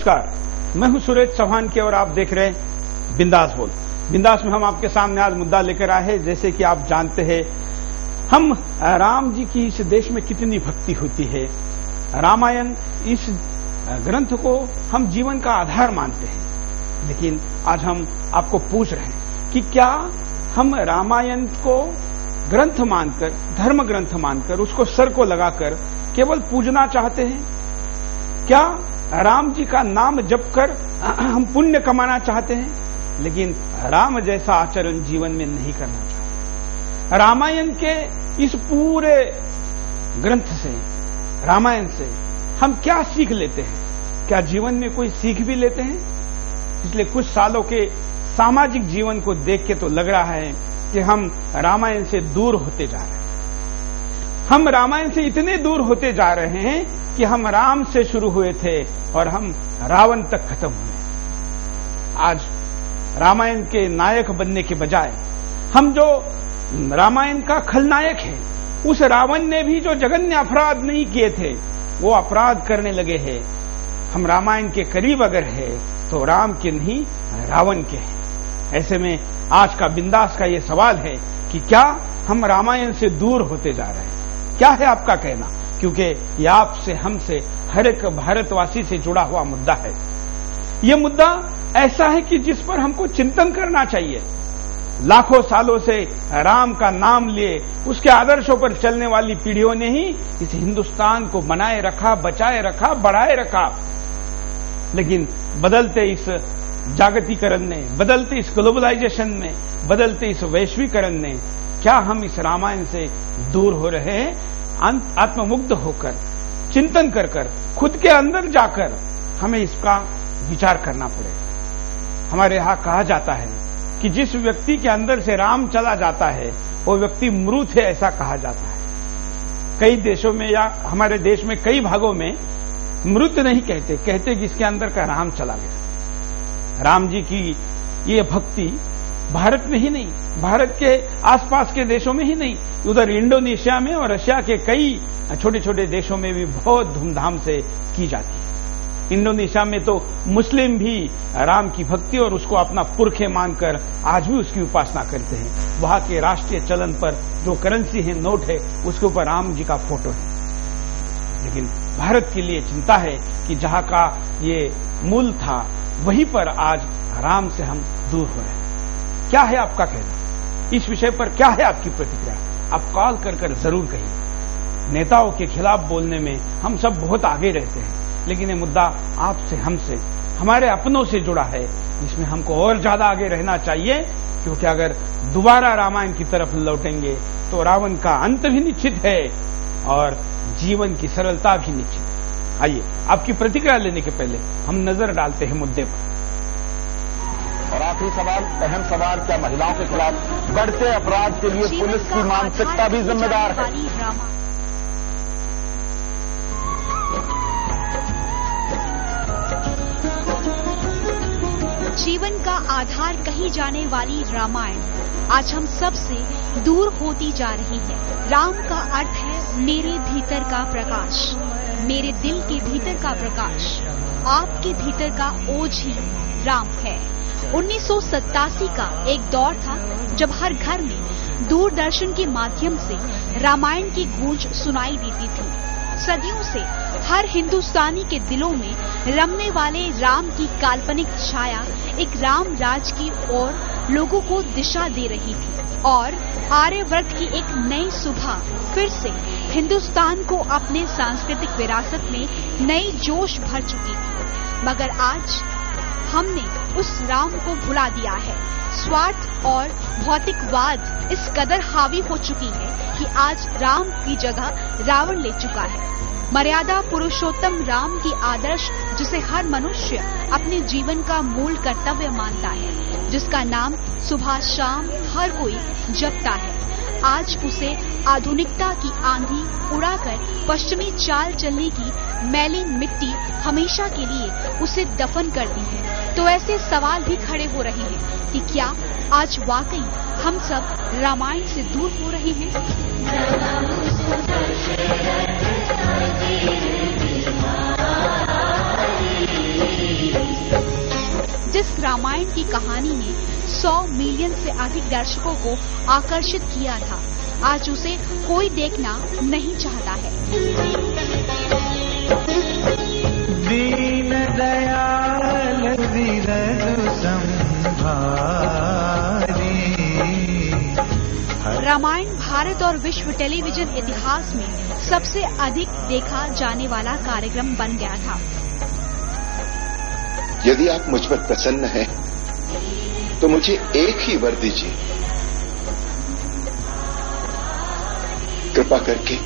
नमस्कार, मैं हूं सुरेश चौहान के और आप देख रहे हैं बिंदास बोल। बिंदास में हम आपके सामने आज मुद्दा लेकर आए हैं। जैसे कि आप जानते हैं, हम राम जी की इस देश में कितनी भक्ति होती है। रामायण इस ग्रंथ को हम जीवन का आधार मानते हैं, लेकिन आज हम आपको पूछ रहे हैं कि क्या हम रामायण को ग्रंथ मानकर, धर्म ग्रंथ मानकर, उसको सर को लगाकर केवल पूजना चाहते हैं? क्या राम जी का नाम जप कर हम पुण्य कमाना चाहते हैं, लेकिन राम जैसा आचरण जीवन में नहीं करना चाहते? रामायण के इस पूरे ग्रंथ से, रामायण से हम क्या सीख लेते हैं? क्या जीवन में कोई सीख भी लेते हैं? पिछले कुछ सालों के सामाजिक जीवन को देख के तो लग रहा है कि हम रामायण से दूर होते जा रहे हैं। हम रामायण से इतने दूर होते जा रहे हैं कि हम राम से शुरू हुए थे और हम रावण तक खत्म हुए। आज रामायण के नायक बनने के बजाय हम जो रामायण का खलनायक है, उस रावण ने भी जो जघन्य अपराध नहीं किए थे, वो अपराध करने लगे हैं। हम रामायण के करीब अगर है तो राम के नहीं, रावण के हैं। ऐसे में आज का बिंदास का ये सवाल है कि क्या हम रामायण से दूर होते जा रहे हैं? क्या है आपका कहना? क्योंकि ये आपसे, हमसे, हर एक भारतवासी से जुड़ा हुआ मुद्दा है। ये मुद्दा ऐसा है कि जिस पर हमको चिंतन करना चाहिए। लाखों सालों से राम का नाम लिए, उसके आदर्शों पर चलने वाली पीढ़ियों ने ही इस हिंदुस्तान को बनाए रखा, बचाए रखा, बढ़ाए रखा। लेकिन बदलते इस जागतिकरण ने, बदलते इस ग्लोबलाइजेशन में, बदलते इस वैश्वीकरण ने क्या हम इस रामायण से दूर हो रहे हैं? आत्ममुग्ध होकर, चिंतन कर खुद के अंदर जाकर हमें इसका विचार करना पड़ेगा। हमारे यहां कहा जाता है कि जिस व्यक्ति के अंदर से राम चला जाता है वो व्यक्ति मृत है, ऐसा कहा जाता है। कई देशों में या हमारे देश में कई भागों में मृत नहीं कहते, कहते कि इसके अंदर का राम चला गया। राम जी की ये भक्ति भारत में ही नहीं, भारत के आसपास के देशों में ही नहीं, उधर इंडोनेशिया में और रशिया के कई छोटे छोटे देशों में भी बहुत धूमधाम से की जाती है। इंडोनेशिया में तो मुस्लिम भी राम की भक्ति और उसको अपना पुरखे मानकर आज भी उसकी उपासना करते हैं। वहां के राष्ट्रीय चलन पर जो करेंसी है, नोट है, उसके ऊपर राम जी का फोटो है। लेकिन भारत के लिए चिंता है कि जहां का ये मूल था, वहीं पर आज राम से हम दूर हो रहे हैं। क्या है आपका कहना? इस विषय पर क्या है आपकी प्रतिक्रिया? आप कॉल कर जरूर कहिए। नेताओं के खिलाफ बोलने में हम सब बहुत आगे रहते हैं, लेकिन ये मुद्दा आपसे, हमसे, हमारे अपनों से जुड़ा है, जिसमें हमको और ज्यादा आगे रहना चाहिए। क्योंकि अगर दोबारा रामायण की तरफ लौटेंगे तो रावण का अंत भी निश्चित है और जीवन की सरलता भी निश्चित है। आइए, आपकी प्रतिक्रिया लेने के पहले हम नजर डालते हैं मुद्दे पर। और आखिरी सवाल, अहम सवाल, क्या महिलाओं के खिलाफ बढ़ते अपराध के लिए पुलिस की मानसिकता भी जिम्मेदार है? जीवन का आधार कही जाने वाली रामायण आज हम सब से दूर होती जा रही है। राम का अर्थ है मेरे भीतर का प्रकाश, मेरे दिल के भीतर का प्रकाश। आपके भीतर का ओज ही राम है। 1987 का एक दौर था जब हर घर में दूरदर्शन के माध्यम से रामायण की गूंज सुनाई देती थी। सदियों से हर हिंदुस्तानी के दिलों में रमने वाले राम की काल्पनिक छाया एक राम राज की ओर लोगों को दिशा दे रही थी और आर्यव्रत की एक नई सुबह फिर से हिंदुस्तान को अपने सांस्कृतिक विरासत में नई जोश भर चुकी थी। मगर आज हमने उस राम को भुला दिया है। स्वार्थ और भौतिकवाद इस कदर हावी हो चुकी है कि आज राम की जगह रावण ले चुका है। मर्यादा पुरुषोत्तम राम की आदर्श, जिसे हर मनुष्य अपने जीवन का मूल कर्तव्य मानता है, जिसका नाम सुबह शाम हर कोई जपता है, आज उसे आधुनिकता की आंधी उड़ाकर पश्चिमी चाल चलने की मैली मिट्टी हमेशा के लिए उसे दफन कर दी है। तो ऐसे सवाल भी खड़े हो रहे हैं कि क्या आज वाकई हम सब रामायण से दूर हो रहे हैं? जिस रामायण की कहानी ने 100 मिलियन से अधिक दर्शकों को आकर्षित किया था, आज उसे कोई देखना नहीं चाहता है। दीन दयाल विरधु संभारी। रामायण भारत और विश्व टेलीविजन इतिहास में सबसे अधिक देखा जाने वाला कार्यक्रम बन गया था। यदि आप मुझ पर प्रसन्न हैं, तो मुझे एक ही वर दीजिए। कृपा करके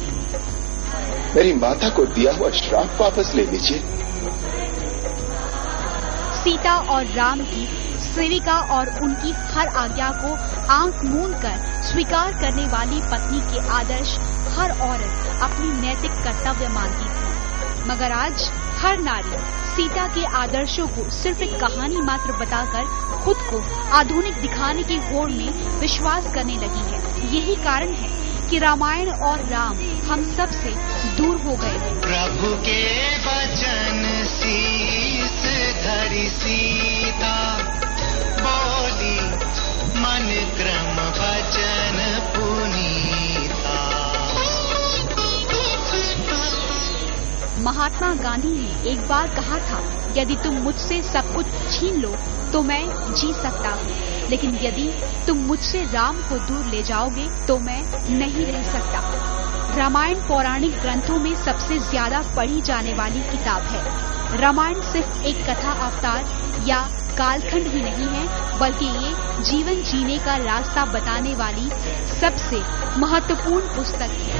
मेरी माता को दिया हुआ श्राप वापस ले लीजिए। सीता और राम की सेविका और उनकी हर आज्ञा को आंख मूंद कर स्वीकार करने वाली पत्नी के आदर्श हर औरत अपनी नैतिक कर्तव्य मानती थी। मगर आज हर नारी सीता के आदर्शों को सिर्फ एक कहानी मात्र बताकर खुद को आधुनिक दिखाने की होड़ में विश्वास करने लगी है। यही कारण है कि रामायण और राम हम सब से दूर हो गए हैं। प्रभु के वचन शीस धरि सीता, बोली मन क्रम वचन पुनीता। महात्मा गांधी ने एक बार कहा था, यदि तुम मुझसे सब कुछ छीन लो तो मैं जी सकता हूँ, लेकिन यदि तुम मुझसे राम को दूर ले जाओगे तो मैं नहीं रह सकता। रामायण पौराणिक ग्रंथों में सबसे ज्यादा पढ़ी जाने वाली किताब है। रामायण सिर्फ एक कथा अवतार या कालखंड ही नहीं है, बल्कि ये जीवन जीने का रास्ता बताने वाली सबसे महत्वपूर्ण पुस्तक है।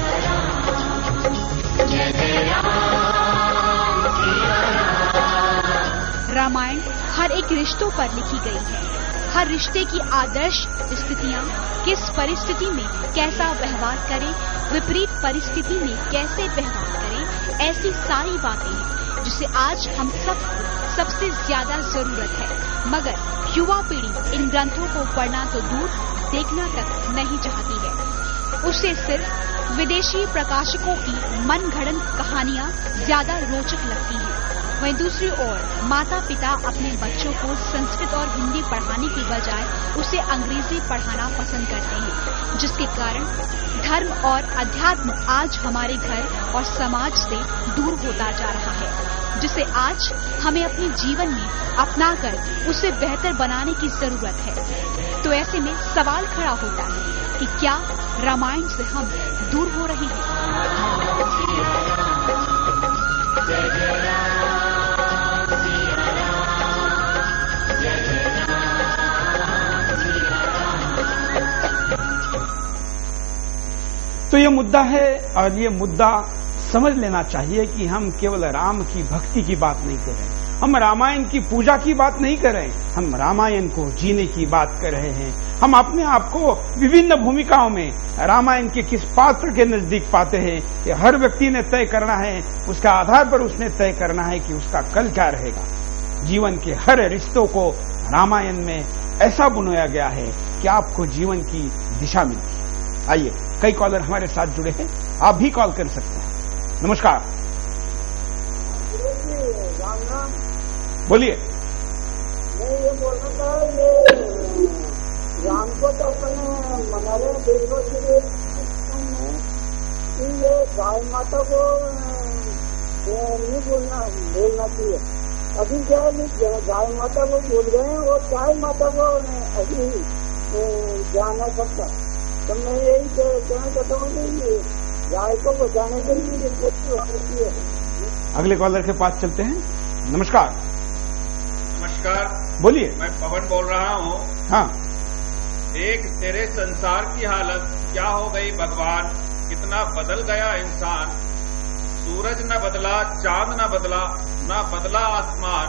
रामायण हर एक रिश्तों पर लिखी गई है। हर रिश्ते की आदर्श स्थितियाँ, किस परिस्थिति में कैसा व्यवहार करें, विपरीत परिस्थिति में कैसे व्यवहार करें, ऐसी सारी बातें हैं जिसे आज हम सबको सबसे ज्यादा जरूरत है। मगर युवा पीढ़ी इन ग्रंथों को पढ़ना तो दूर, देखना तक नहीं चाहती है। उसे सिर्फ विदेशी प्रकाशकों की मनगढ़ंत कहानियाँ ज्यादा रोचक लगती हैं। वहीं दूसरी ओर माता पिता अपने बच्चों को संस्कृत और हिंदी पढ़ाने की बजाय उसे अंग्रेजी पढ़ाना पसंद करते हैं, जिसके कारण धर्म और अध्यात्म आज हमारे घर और समाज से दूर होता जा रहा है, जिसे आज हमें अपने जीवन में अपनाकर उसे बेहतर बनाने की जरूरत है। तो ऐसे में सवाल खड़ा होता है कि क्या रामायण से हम दूर हो रहे हैं? तो ये मुद्दा है, और ये मुद्दा समझ लेना चाहिए कि हम केवल राम की भक्ति की बात नहीं कर रहे, हम रामायण की पूजा की बात नहीं कर रहे, हम रामायण को जीने की बात कर रहे हैं। हम अपने आप को विभिन्न भूमिकाओं में रामायण के किस पात्र के नजदीक पाते हैं, ये हर व्यक्ति ने तय करना है। उसका आधार पर उसने तय करना है कि उसका कल क्या रहेगा। जीवन के हर रिश्तों को रामायण में ऐसा बुनाया गया है कि आपको जीवन की दिशा मिलती है। आइए, कई कॉलर हमारे साथ जुड़े हैं, आप भी कॉल कर सकते हैं। नमस्कार, बोलिए। मैं ये बोल रहा था, ये राम को तो अपने मना रहे देखो कि ये गाय माता को नहीं बोलना चाहिए। अभी क्या है, गाय माता को बोल रहे हैं और गाय माता को अभी जाना सकता। तो मैं यही कहना चाहता हूँ कि गाय को बचाने के लिए होती है। अगले कॉलर के पास चलते हैं। नमस्कार। नमस्कार, बोलिए। मैं पवन बोल रहा हूँ। हाँ, देख तेरे संसार की हालत क्या हो गई भगवान, कितना बदल गया इंसान। सूरज न बदला, चांद न बदला, न बदला आसमान,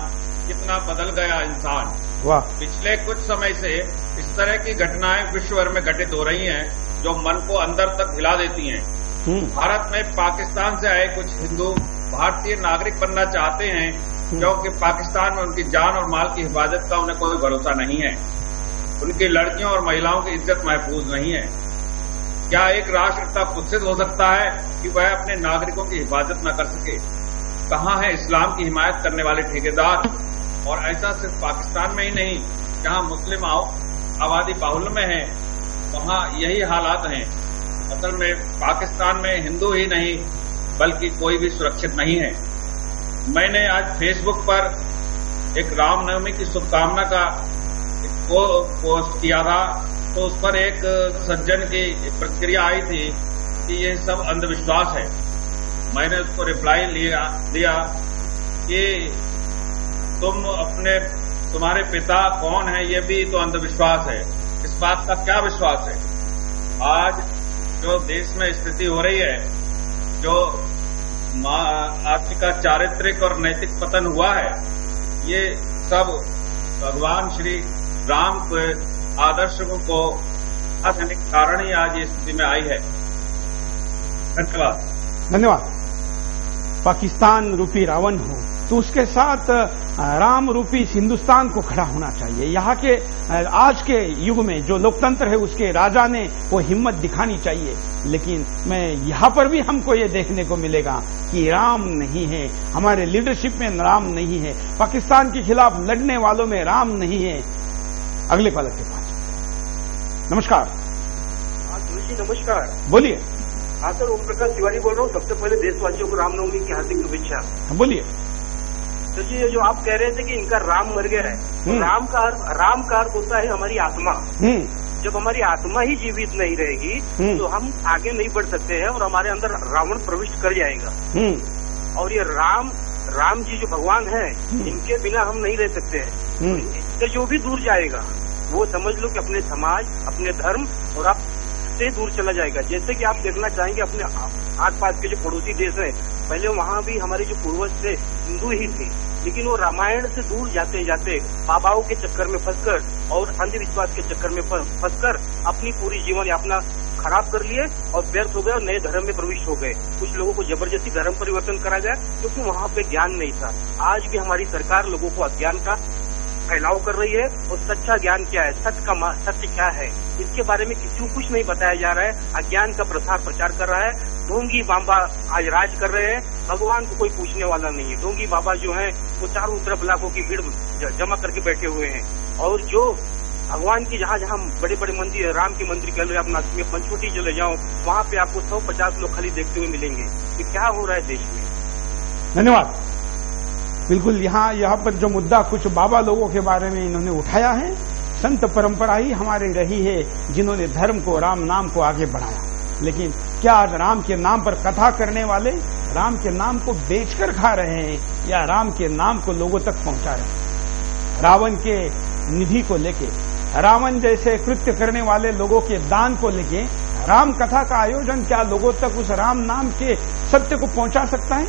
कितना बदल गया इंसान। वाह। पिछले कुछ समय से इस तरह की घटनाएं विश्व भर में घटित हो रही हैं जो मन को अंदर तक हिला देती हैं। भारत में पाकिस्तान से आए कुछ हिंदू भारतीय नागरिक बनना चाहते हैं, क्योंकि पाकिस्तान में उनकी जान और माल की हिफाजत का उन्हें कोई भरोसा नहीं है। उनकी लड़कियों और महिलाओं की इज्जत महफूज नहीं है। क्या एक राष्ट्र इतना कुत्सित हो सकता है कि वह अपने नागरिकों की हिफाजत न कर सके? कहाँ है इस्लाम की हिमायत करने वाले ठेकेदार? और ऐसा सिर्फ पाकिस्तान में ही नहीं, जहां मुस्लिम आबादी बाहुल्य में है वहां यही हालात हैं। असल में पाकिस्तान में हिंदू ही नहीं बल्कि कोई भी सुरक्षित नहीं है। मैंने आज फेसबुक पर एक रामनवमी की शुभकामना का पोस्ट किया था, तो उस पर एक सज्जन की प्रतिक्रिया आई थी कि ये सब अंधविश्वास है। मैंने उसको रिप्लाई दिया कि तुम्हारे पिता कौन है ये भी तो अंधविश्वास है, इस बात का क्या विश्वास है? आज जो देश में स्थिति हो रही है, जो आपका चारित्रिक और नैतिक पतन हुआ है, ये सब भगवान श्री राम के आदर्श को देने के कारण ही आज ये स्थिति में आई है। धन्यवाद। धन्यवाद। पाकिस्तान रूपी रावण हो तो उसके साथ राम रूपी हिंदुस्तान को खड़ा होना चाहिए। यहाँ के आज के युग में जो लोकतंत्र है उसके राजा ने वो हिम्मत दिखानी चाहिए। लेकिन मैं यहाँ पर भी हमको ये देखने को मिलेगा कि राम नहीं है, हमारे लीडरशिप में राम नहीं है, पाकिस्तान के खिलाफ लड़ने वालों में राम नहीं है। अगले कॉलर के पास। नमस्कार। जी नमस्कार। बोलिए। हाँ सर, ओम प्रकाश तिवारी बोल रहा हूँ। सबसे पहले देशवासियों को रामनवमी की हार्दिक शुभेच्छा। बोलिए। तो जी जो आप कह रहे थे कि इनका राम मर गया है, तो राम का अर्थ होता है हमारी आत्मा। जब हमारी आत्मा ही जीवित नहीं रहेगी तो हम आगे नहीं बढ़ सकते हैं और हमारे अंदर रावण प्रविष्ट कर जाएगा। और ये राम जी जो भगवान है, इनके बिना हम नहीं रह सकते हैं। इससे जो भी दूर जाएगा वो समझ लो कि अपने समाज, अपने धर्म और आप से दूर चला जाएगा। जैसे कि आप देखना चाहेंगे अपने आसपास के जो पड़ोसी देश हैं, पहले वहाँ भी हमारे जो पूर्वज थे हिंदू ही थे, लेकिन वो रामायण से दूर जाते जाते बाबाओं के चक्कर में फंसकर और अंधविश्वास के चक्कर में फंसकर अपनी पूरी जीवन यापना खराब कर लिए और व्यर्थ हो गए और नए धर्म में प्रविष्ट हो गए। कुछ लोगों को जबरदस्ती धर्म परिवर्तन करा गया क्योंकि वहाँ पे ज्ञान नहीं था। आज भी हमारी सरकार लोगों को अज्ञान का फैलाव कर रही है। और सच्चा ज्ञान क्या है, सत्य क्या है, इसके बारे में किसी को कुछ नहीं बताया जा रहा है। अज्ञान का प्रचार कर रहा है। ढोंगी बाबा आज राज कर रहे हैं, भगवान को कोई पूछने वाला नहीं है। ढोंगी बाबा जो है वो चारों तरफ लाखों की भीड़ जमा करके बैठे हुए हैं। और जो भगवान की जहाँ बड़े बड़े मंदिर, राम के मंदिर कह लो, अपना पंचवटी चले जाओ, वहाँ पे आपको 150 लोग खाली देखते हुए मिलेंगे। ये क्या हो रहा है देश में? धन्यवाद। बिल्कुल यहाँ पर जो मुद्दा कुछ बाबा लोगों के बारे में इन्होंने उठाया है, संत परंपरा ही हमारी रही है जिन्होंने धर्म को, राम नाम को आगे बढ़ाया। लेकिन क्या आज राम के नाम पर कथा करने वाले राम के नाम को बेचकर खा रहे हैं या राम के नाम को लोगों तक पहुंचा रहे हैं? रावण के निधि को लेके, रावण जैसे कृत्य करने वाले लोगों के दान को लेके राम कथा का आयोजन क्या लोगों तक उस राम नाम के सत्य को पहुंचा सकता है?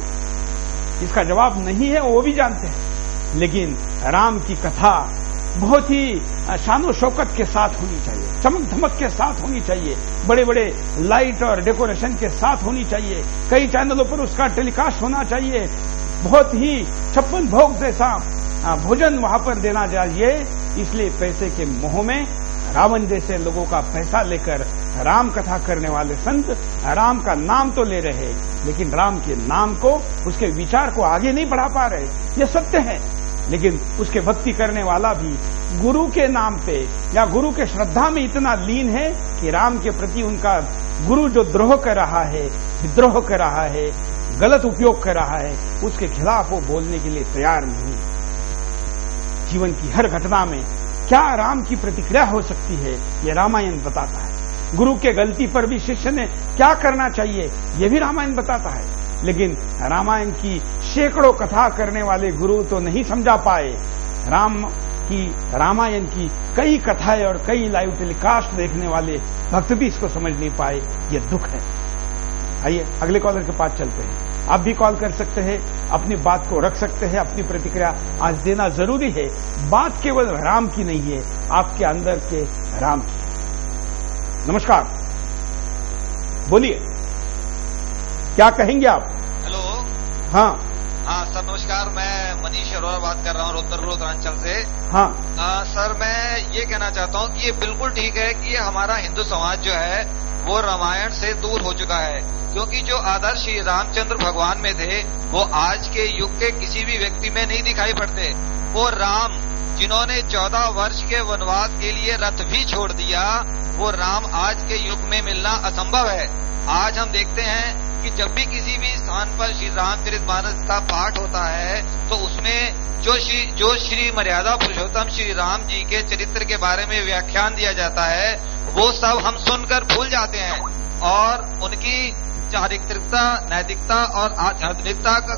इसका जवाब नहीं है, वो भी जानते हैं। लेकिन राम की कथा बहुत ही शानो शौकत के साथ होनी चाहिए, चमक धमक के साथ होनी चाहिए, बड़े बड़े लाइट और डेकोरेशन के साथ होनी चाहिए, कई चैनलों पर उसका टेलीकास्ट होना चाहिए, बहुत ही 56 भोग जैसा भोजन वहां पर देना चाहिए। इसलिए पैसे के मोह में रावण जैसे लोगों का पैसा लेकर राम कथा करने वाले संत राम का नाम तो ले रहे, लेकिन राम के नाम को, उसके विचार को आगे नहीं बढ़ा पा रहे। ये सत्य है। लेकिन उसके भक्ति करने वाला भी गुरु के नाम पे या गुरु के श्रद्धा में इतना लीन है कि राम के प्रति उनका गुरु जो द्रोह कर रहा है, विद्रोह कर रहा है, गलत उपयोग कर रहा है, उसके खिलाफ वो बोलने के लिए तैयार नहीं। जीवन की हर घटना में क्या राम की प्रतिक्रिया हो सकती है, ये रामायण बताता है। गुरु के गलती पर भी शिष्य ने क्या करना चाहिए, ये भी रामायण बताता है। लेकिन रामायण की सैकड़ों कथा करने वाले गुरु तो नहीं समझा पाए। रामायण की कई कथाएं और कई लाइव टेलीकास्ट देखने वाले भक्त भी इसको समझ नहीं पाए। ये दुख है। आइए अगले कॉलर के पास चलते हैं। आप भी कॉल कर सकते हैं, अपनी बात को रख सकते हैं, अपनी प्रतिक्रिया आज देना जरूरी है। बात केवल राम की नहीं है, आपके अंदर के राम की है। नमस्कार, बोलिए, क्या कहेंगे आप? हेलो। हाँ सर नमस्कार, मैं मनीष अरोड़ा बात कर रहा हूँ उत्तर पूर्वांचल से। हाँ सर, मैं ये कहना चाहता हूँ कि ये बिल्कुल ठीक है कि हमारा हिंदू समाज जो है वो रामायण से दूर हो चुका है, क्योंकि जो आदर्श श्री रामचंद्र भगवान में थे वो आज के युग के किसी भी व्यक्ति में नहीं दिखाई पड़ते। वो राम जिन्होंने 14 वर्ष के वनवास के लिए रथ भी छोड़ दिया, वो राम आज के युग में मिलना असंभव है। आज हम देखते हैं कि जब भी किसी भी स्थान पर श्री रामचरितमानस का पाठ होता है तो उसमें जो श्री मर्यादा पुरुषोत्तम श्री राम जी के चरित्र के बारे में व्याख्यान दिया जाता है, वो सब हम सुनकर भूल जाते हैं और उनकी चारित्रिकता, नैतिकता और आध्यात्मिकता का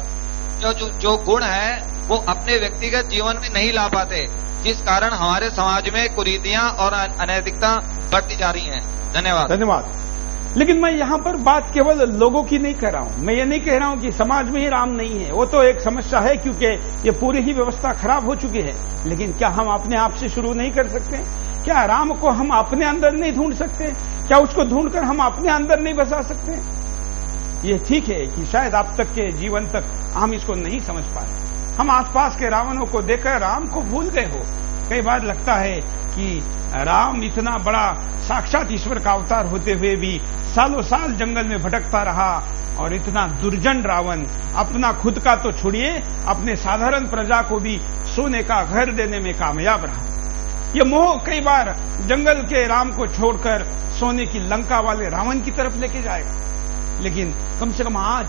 जो गुण है वो अपने व्यक्तिगत जीवन में नहीं ला पाते, जिस कारण हमारे समाज में कुरीतियां और अनैतिकता बढ़ती जा रही हैं। धन्यवाद। धन्यवाद। लेकिन मैं यहाँ पर बात केवल लोगों की नहीं कर रहा हूँ। मैं ये नहीं कह रहा हूँ कि समाज में ही राम नहीं है, वो तो एक समस्या है क्योंकि ये पूरी ही व्यवस्था खराब हो चुकी है। लेकिन क्या हम अपने आप से शुरू नहीं कर सकते? क्या राम को हम अपने अंदर नहीं ढूंढ सकते? क्या उसको ढूंढकर हम अपने अंदर नहीं बसा सकते? ये ठीक है कि शायद आप तक के जीवन तक हम इसको नहीं समझ पाए। हम आसपास के रावणों को देखकर राम को भूल गए हो। कई बार लगता है कि राम इतना बड़ा साक्षात ईश्वर का अवतार होते हुए भी सालों साल जंगल में भटकता रहा और इतना दुर्जन रावण अपना खुद का तो छोड़िए, अपने साधारण प्रजा को भी सोने का घर देने में कामयाब रहा। ये मोह कई बार जंगल के राम को छोड़कर सोने की लंका वाले रावण की तरफ लेके जाएगा। लेकिन कम से कम आज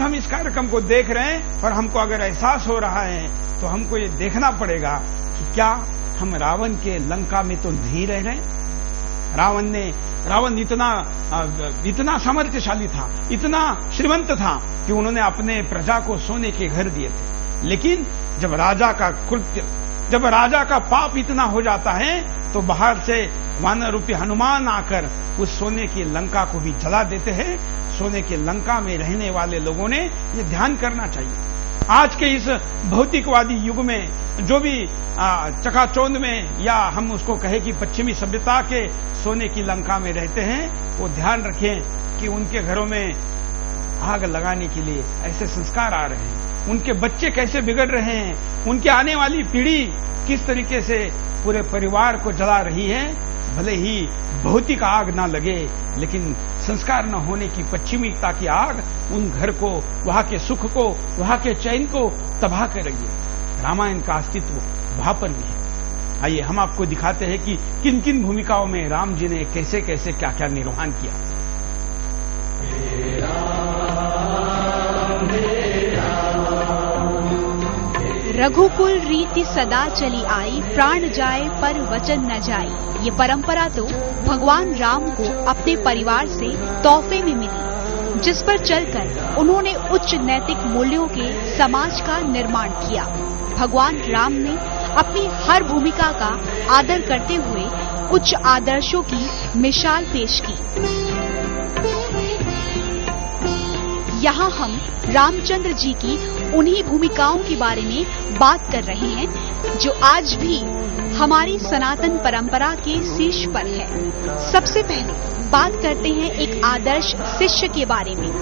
हम इस कार्यक्रम को देख रहे हैं और हमको अगर एहसास हो रहा है तो हमको ये देखना पड़ेगा कि क्या हम रावण के लंका में तो नहीं रह रहे। रावण इतना सामर्थ्यशाली था, इतना श्रीमंत था कि उन्होंने अपने प्रजा को सोने के घर दिए थे। लेकिन जब राजा का पाप इतना हो जाता है तो बाहर से वानर रूपी हनुमान आकर उस सोने की लंका को भी जला देते हैं। सोने की लंका में रहने वाले लोगों ने ये ध्यान करना चाहिए। आज के इस भौतिकवादी युग में जो भी चकाचौंध में या हम उसको कहें कि पश्चिमी सभ्यता के सोने की लंका में रहते हैं, वो ध्यान रखें कि उनके घरों में आग लगाने के लिए ऐसे संस्कार आ रहे हैं, उनके बच्चे कैसे बिगड़ रहे हैं, उनके आने वाली पीढ़ी किस तरीके से पूरे परिवार को जला रही है। भले ही भौतिक आग ना लगे लेकिन संस्कार न होने की पश्चिमीता की आग उन घर को, वहां के सुख को, वहां के चैन को तबाह कर रही है। रामायण का अस्तित्व वहां पर भी है। आइए हम आपको दिखाते हैं कि किन किन भूमिकाओं में राम जी ने कैसे कैसे क्या क्या निर्वहन किया। रघुकुल रीति सदा चली आई, प्राण जाए पर वचन न जाए। ये परंपरा तो भगवान राम को अपने परिवार से तोहफे में मिली, जिस पर चलकर उन्होंने उच्च नैतिक मूल्यों के समाज का निर्माण किया। भगवान राम ने अपनी हर भूमिका का आदर करते हुए उच्च आदर्शों की मिसाल पेश की। यहाँ हम रामचंद्र जी की उन्हीं भूमिकाओं के बारे में बात कर रहे हैं जो आज भी हमारी सनातन परंपरा के शीर्ष पर है। सबसे पहले बात करते हैं एक आदर्श शिष्य के बारे में।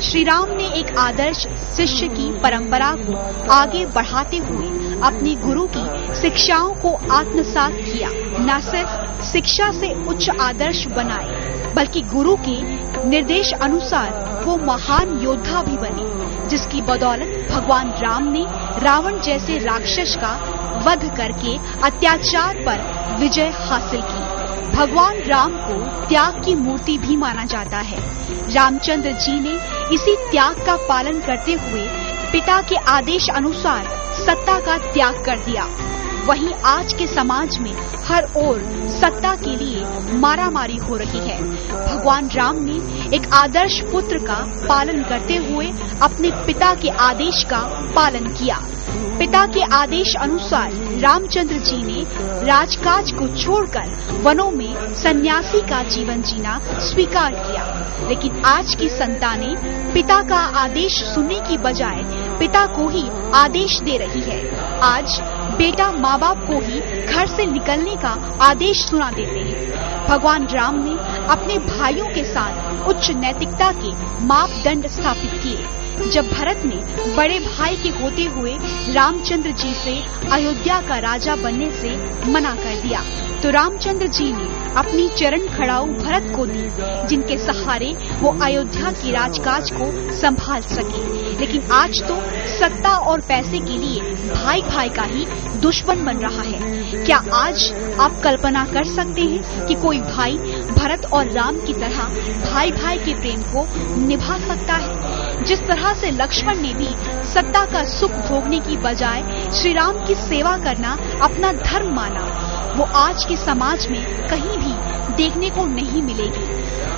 श्री राम ने एक आदर्श शिष्य की परंपरा को आगे बढ़ाते हुए अपने गुरु की शिक्षाओं को आत्मसात किया। न सिर्फ शिक्षा से उच्च आदर्श बनाए बल्कि गुरु के निर्देश अनुसार वो महान योद्धा भी बने, जिसकी बदौलत भगवान राम ने रावण जैसे राक्षस का वध करके अत्याचार पर विजय हासिल की। भगवान राम को त्याग की मूर्ति भी माना जाता है। रामचंद्र जी ने इसी त्याग का पालन करते हुए पिता के आदेश अनुसार सत्ता का त्याग कर दिया। वहीं आज के समाज में हर ओर सत्ता के लिए मारामारी हो रही है। भगवान राम ने एक आदर्श पुत्र का पालन करते हुए अपने पिता के आदेश का पालन किया। पिता के आदेश अनुसार रामचंद्र जी ने राजकाज को छोड़कर वनों में सन्यासी का जीवन जीना स्वीकार किया। लेकिन आज की संतानें पिता का आदेश सुनने की बजाय पिता को ही आदेश दे रही है। आज बेटा माँ बाप को ही घर से निकलने का आदेश सुना देते हैं। भगवान राम ने अपने भाइयों के साथ उच्च नैतिकता के मापदंड स्थापित किए। जब भरत ने बड़े भाई के होते हुए रामचंद्र जी से अयोध्या का राजा बनने से मना कर दिया, तो रामचंद्र जी ने अपनी चरण खड़ाऊ भरत को दी, जिनके सहारे वो अयोध्या के राजकाज को संभाल सके। लेकिन आज तो सत्ता और पैसे के लिए भाई भाई का ही दुश्मन बन रहा है। क्या आज आप कल्पना कर सकते हैं कि कोई भाई भरत और राम की तरह भाई भाई के प्रेम को निभा सकता है? जिस तरह से लक्ष्मण ने भी सत्ता का सुख भोगने की बजाय श्री राम की सेवा करना अपना धर्म माना, वो आज के समाज में कहीं भी देखने को नहीं मिलेगी।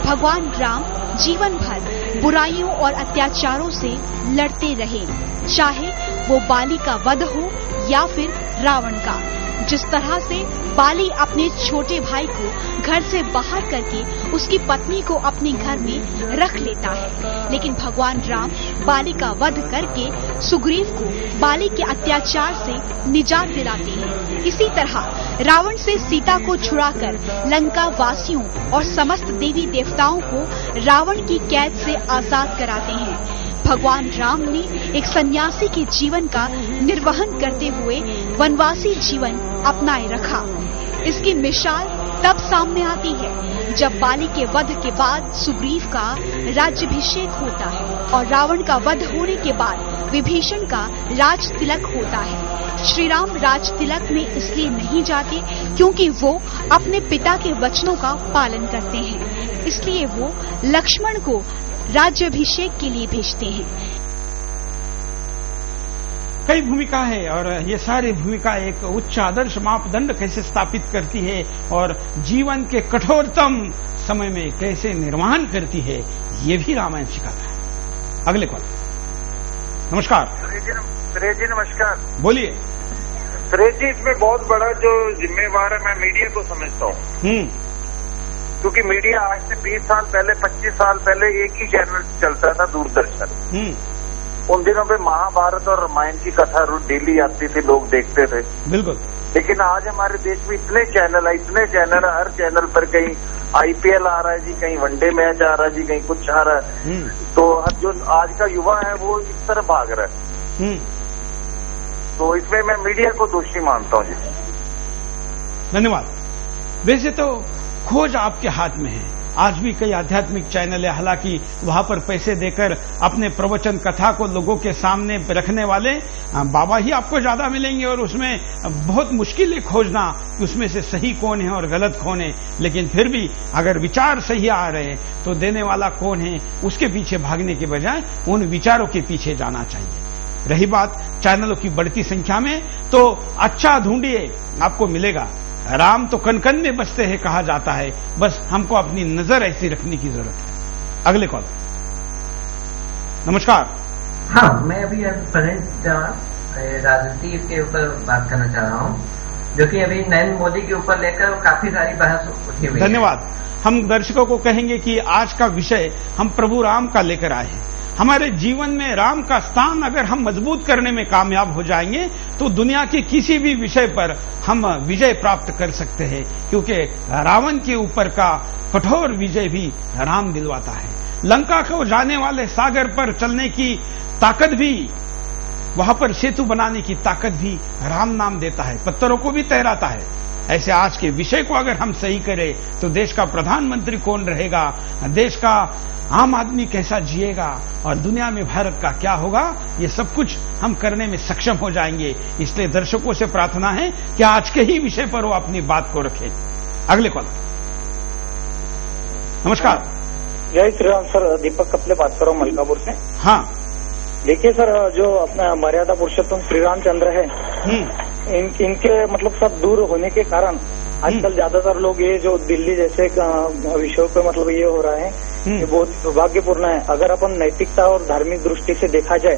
भगवान राम जीवन भर बुराइयों और अत्याचारों से लड़ते रहे, चाहे वो बाली का वध हो या फिर रावण का। जिस तरह से बाली अपने छोटे भाई को घर से बाहर करके उसकी पत्नी को अपने घर में रख लेता है, लेकिन भगवान राम बाली का वध करके सुग्रीव को बाली के अत्याचार से निजात दिलाते हैं। इसी तरह रावण से सीता को छुड़ाकर लंका वासियों और समस्त देवी देवताओं को रावण की कैद से आजाद कराते हैं। भगवान राम ने एक सन्यासी के जीवन का निर्वहन करते हुए वनवासी जीवन अपनाए रखा। इसकी मिसाल तब सामने आती है जब बाली के वध के बाद सुग्रीव का राज्याभिषेक होता है और रावण का वध होने के बाद विभीषण का राज तिलक होता है। श्री राम राज तिलक में इसलिए नहीं जाते क्योंकि वो अपने पिता के वचनों का पालन करते हैं, इसलिए वो लक्ष्मण को राज्याभिषेक के लिए भेजते हैं। कई भूमिका है और ये सारी भूमिका एक उच्च आदर्श मापदंड कैसे स्थापित करती है और जीवन के कठोरतम समय में कैसे निर्वहन करती है, ये भी रामायण सिखाता है। अगले कॉल। नमस्कार सुरेश जी, नमस्कार। बोलिए। सुरेश जी, इसमें बहुत बड़ा जो जिम्मेवार है मैं मीडिया को समझता हूँ, क्योंकि मीडिया आज से 20 साल पहले 25 साल पहले एक ही चैनल चलता था, दूरदर्शन। उन दिनों पे महाभारत और रामायण की कथा डेली आती थी, लोग देखते थे। बिल्कुल। लेकिन आज हमारे देश में इतने चैनल है, हर चैनल पर कहीं आईपीएल आ रहा है जी, कहीं वनडे मैच आ रहा है जी, कहीं कुछ आ रहा है। तो जो आज का युवा है वो इस तरफ भाग रहा है। तो इसमें मैं मीडिया को दोषी मानता हूँ जी। धन्यवाद। वैसे तो खोज आपके हाथ में है। आज भी कई आध्यात्मिक चैनल है, हालांकि वहां पर पैसे देकर अपने प्रवचन कथा को लोगों के सामने रखने वाले बाबा ही आपको ज्यादा मिलेंगे और उसमें बहुत मुश्किल है खोजना कि उसमें से सही कौन है और गलत कौन है। लेकिन फिर भी अगर विचार सही आ रहे हैं तो देने वाला कौन है उसके पीछे भागने के बजाय उन विचारों के पीछे जाना चाहिए। रही बात चैनलों की बढ़ती संख्या में, तो अच्छा ढूंढिए, आपको मिलेगा। राम तो कन कन में बसते हैं कहा जाता है, बस हमको अपनी नजर ऐसी रखने की जरूरत है। अगले कॉल। नमस्कार। हाँ, मैं अभी प्रेजेंट राजनीति के ऊपर बात करना चाह रहा हूँ, जो कि अभी नरेंद्र मोदी के ऊपर लेकर काफी सारी बहस उठी हुई है। धन्यवाद। हम दर्शकों को कहेंगे कि आज का विषय हम प्रभु राम का लेकर आए हैं। हमारे जीवन में राम का स्थान अगर हम मजबूत करने में कामयाब हो जाएंगे तो दुनिया के किसी भी विषय पर हम विजय प्राप्त कर सकते हैं, क्योंकि रावण के ऊपर का कठोर विजय भी राम दिलवाता है। लंका को जाने वाले सागर पर चलने की ताकत भी, वहां पर सेतु बनाने की ताकत भी राम नाम देता है, पत्थरों को भी तैराता है। ऐसे आज के विषय को अगर हम सही करें तो देश का प्रधानमंत्री कौन रहेगा, देश का आम आदमी कैसा जिएगा और दुनिया में भारत का क्या होगा, ये सब कुछ हम करने में सक्षम हो जाएंगे। इसलिए दर्शकों से प्रार्थना है कि आज के ही विषय पर वो अपनी बात को रखें। अगले कॉल। नमस्कार। जय श्री राम सर, दीपक कपले बात कर रहा हूँ मलकापुर से। हाँ, देखिए सर, जो अपना मर्यादा पुरुषोत्तम श्री रामचंद्र है, इनके मतलब सब दूर होने के कारण आजकल ज्यादातर लोग ये जो दिल्ली जैसे विषयों पे मतलब ये हो रहा है, ये बहुत दुर्भाग्यपूर्ण है। अगर अपन नैतिकता और धार्मिक दृष्टि से देखा जाए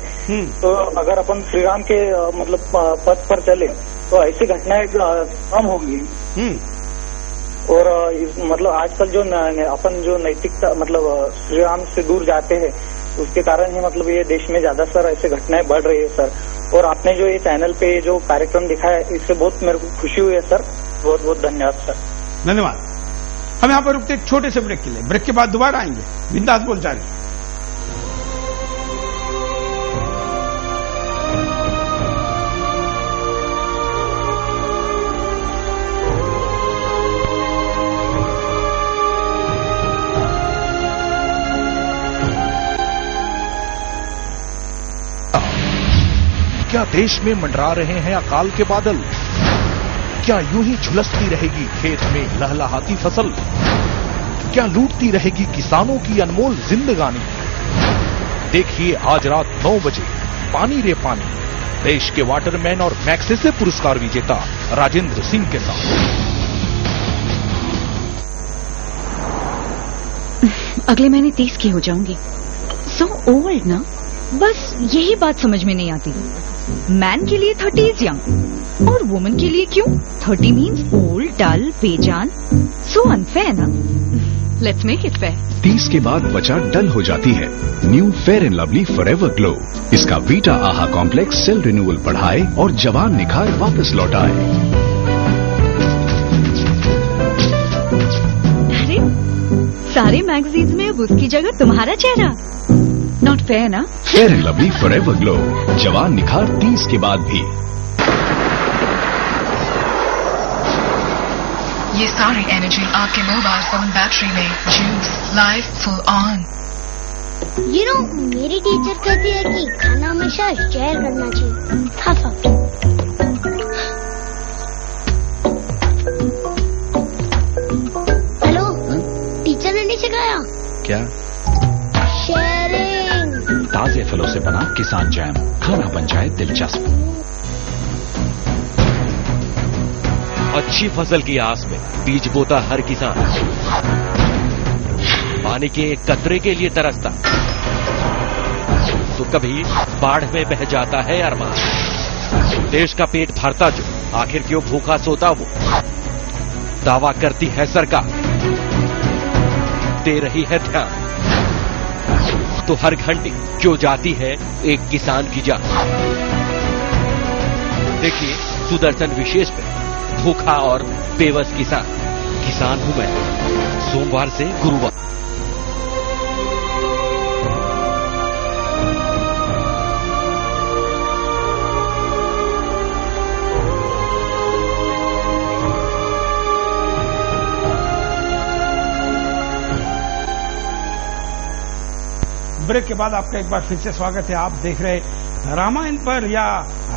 तो अगर अपन श्री राम के मतलब पथ पर चले तो ऐसी घटनाएं कम होगी। और मतलब आजकल जो अपन जो नैतिकता मतलब श्री राम से दूर जाते हैं, उसके कारण ही मतलब ये देश में ज्यादा सर ऐसी घटनाएं बढ़ रही है सर। और आपने जो ये चैनल पे जो कार्यक्रम दिखाया, इससे बहुत मेरे को खुशी हुई है सर। बहुत बहुत धन्यवाद सर। धन्यवाद। हम यहाँ पर रुकते एक छोटे से ब्रेक के लिए, ब्रेक के बाद दोबारा आएंगे। बिंदास बोल जाएंगे। देश में मंडरा रहे हैं अकाल के बादल? क्या यूं ही झुलसती रहेगी खेत में लहलहाती फसल? क्या लूटती रहेगी किसानों की अनमोल जिंदगानी? देखिए आज रात 9 बजे पानी रे पानी, देश के वाटरमैन और मैग्सेसे पुरस्कार विजेता राजेंद्र सिंह के साथ। अगले महीने 30 की हो जाऊंगी। सो ओल्ड ना, बस यही बात समझ में नहीं आती। मैन के लिए 30 इज यंग और वुमन के लिए क्यों 30 मीन्स ओल्ड, डल, बेजान। सो अनफेयर ना। Let's make it fair. 30 के बाद त्वचा डल हो जाती है। New fair and lovely forever glow. इसका वीटा आहा कॉम्प्लेक्स सेल रिन्यूअल बढ़ाए और जवान निखार वापस लौटाए। अरे सारे मैगजीन्स में अब उसकी जगह तुम्हारा चेहरा। नॉट फेयर ना। Fair and lovely forever glow, जवान निखार 30 के बाद भी। ये सारी एनर्जी आपके मोबाइल फोन बैटरी में जूस लाइफ फुल ऑन। मेरी टीचर कहती है कि खाना हमेशा शेयर करना चाहिए। खासा हेलो, टीचर ने नहीं सिखाया क्या? शेयरिंग। ताजे फलों से बना किसान जैम, खाना बन जाए दिलचस्प। अच्छी फसल की आस में बीज बोता हर किसान, पानी के एक कतरे के लिए तरसता, तो कभी बाढ़ में बह जाता है अरमान। देश का पेट भरता जो आखिर क्यों भूखा सोता वो, दावा करती है सरकार, दे रही है ध्यान, तो हर घंटे क्यों जाती है एक किसान की जान। देखिए सुदर्शन विशेष में भूखा और बेबस किसान हूं मैं, सोमवार से गुरुवार। ब्रेक के बाद आपका एक बार फिर से स्वागत है। आप देख रहे रामायण पर या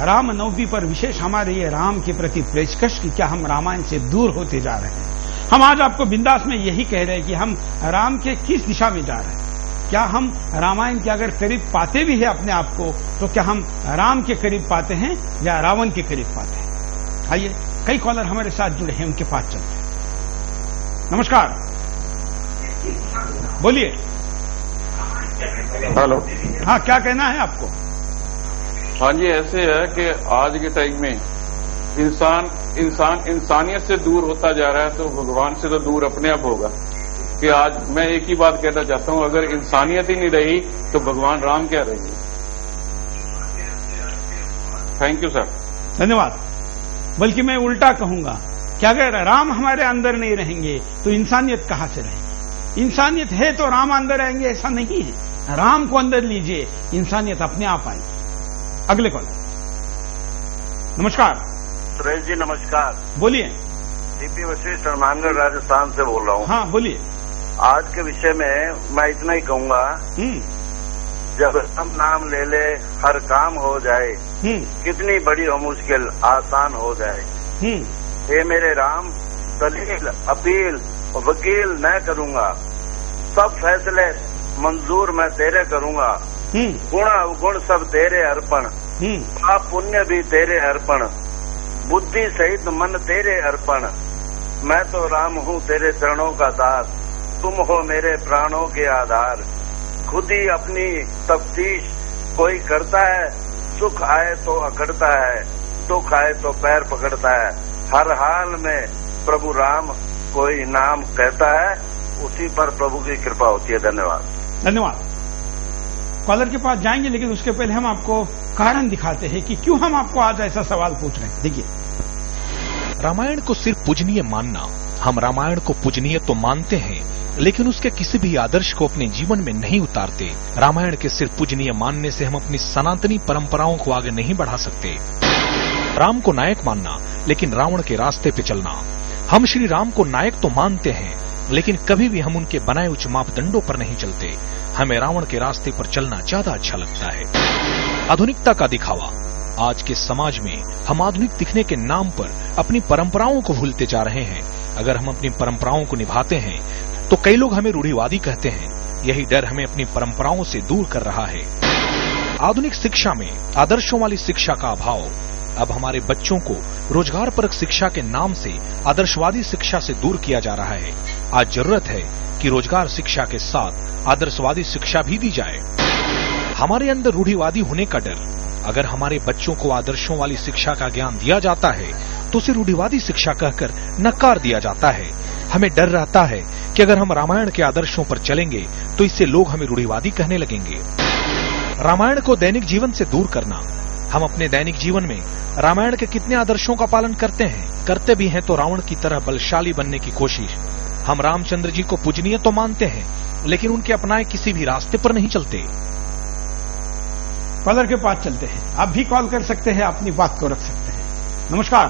रामनवमी पर विशेष हमारे ये राम के प्रति पेशकश की क्या हम रामायण से दूर होते जा रहे हैं। हम आज आपको बिंदास में यही कह रहे हैं कि हम राम के किस दिशा में जा रहे हैं। क्या हम रामायण के अगर करीब पाते भी हैं अपने आप को, तो क्या हम राम के करीब पाते हैं या रावण के करीब पाते हैं? आइए, कई कॉलर हमारे साथ जुड़े हैं, उनके पास चलते हैं। नमस्कार, बोलिए। हेलो। हाँ, क्या कहना है आपको? हाँ जी, ऐसे है कि आज के टाइम में इंसान इंसानियत से दूर होता जा रहा है, तो भगवान से तो दूर अपने आप होगा। कि आज मैं एक ही बात कहना चाहता हूं, अगर इंसानियत ही नहीं रही तो भगवान राम क्या रहेंगे। Thank you sir. धन्यवाद। बल्कि मैं उल्टा कहूंगा कि अगर राम हमारे अंदर नहीं रहेंगे तो इंसानियत कहां से रहेगी। इंसानियत है तो राम अंदर रहेंगे, ऐसा नहीं है। राम को अंदर लीजिए, इंसानियत अपने आप आएगी। अगले कॉल। नमस्कार। सुरेश जी नमस्कार। बोलिए। डीपी वशिष्ठ हनुमानगढ़ राजस्थान से बोल रहा हूँ। हाँ बोलिए। आज के विषय में मैं इतना ही कहूंगा, जब हम नाम ले ले हर काम हो जाए, कितनी बड़ी हो मुश्किल आसान हो जाए। हे मेरे राम, दलील अपील वकील न करूंगा, सब फैसले मंजूर मैं तेरे करूंगा। गुण अवगुण सब तेरे अर्पण, पाप पुण्य भी तेरे अर्पण, बुद्धि सहित मन तेरे अर्पण। मैं तो राम हूँ तेरे चरणों का दास, तुम हो मेरे प्राणों के आधार। खुद ही अपनी तफ्तीश कोई करता है, सुख आए तो अकड़ता है, दुख आए तो पैर पकड़ता है। हर हाल में प्रभु राम कोई नाम कहता है, उसी पर प्रभु की कृपा होती है। धन्यवाद। धन्यवाद। कॉलर के पास जाएंगे, लेकिन उसके पहले हम आपको कारण दिखाते हैं कि क्यों हम आपको आज ऐसा सवाल पूछ रहे हैं। देखिए, रामायण को सिर्फ पूजनीय मानना, हम रामायण को पूजनीय तो मानते हैं लेकिन उसके किसी भी आदर्श को अपने जीवन में नहीं उतारते। रामायण के सिर्फ पूजनीय मानने से हम अपनी सनातनी परंपराओं को आगे नहीं बढ़ा सकते। राम को नायक मानना लेकिन रावण के रास्ते पे चलना। हम श्री राम को नायक तो मानते हैं लेकिन कभी भी हम उनके बनाए उच्च मापदंडों पर नहीं चलते। हमें रावण के रास्ते पर चलना ज्यादा अच्छा लगता है। आधुनिकता का दिखावा, आज के समाज में हम आधुनिक दिखने के नाम पर अपनी परंपराओं को भूलते जा रहे हैं। अगर हम अपनी परंपराओं को निभाते हैं तो कई लोग हमें रूढ़िवादी कहते हैं। यही डर हमें अपनी परंपराओं से दूर कर रहा है। आधुनिक शिक्षा में आदर्शों वाली शिक्षा का अभाव। अब हमारे बच्चों को रोजगारपरक शिक्षा के नाम से आदर्शवादी शिक्षा से दूर किया जा रहा है। आज जरूरत है कि रोजगार शिक्षा के साथ आदर्शवादी शिक्षा भी दी जाए। हमारे अंदर रूढ़िवादी होने का डर। अगर हमारे बच्चों को आदर्शों वाली शिक्षा का ज्ञान दिया जाता है तो उसे रूढ़िवादी शिक्षा कहकर नकार दिया जाता है। हमें डर रहता है कि अगर हम रामायण के आदर्शों पर चलेंगे तो इससे लोग हमें रूढ़िवादी कहने लगेंगे। रामायण को दैनिक जीवन से दूर करना। हम अपने दैनिक जीवन में रामायण के कितने आदर्शों का पालन करते हैं? करते भी हैं तो रावण की तरह बलशाली बनने की कोशिश। हम रामचंद्र जी को पूजनीय तो मानते हैं, लेकिन उनके अपनाए किसी भी रास्ते पर नहीं चलते। कॉलर के पास चलते हैं। आप भी कॉल कर सकते हैं, अपनी बात को रख सकते हैं। नमस्कार।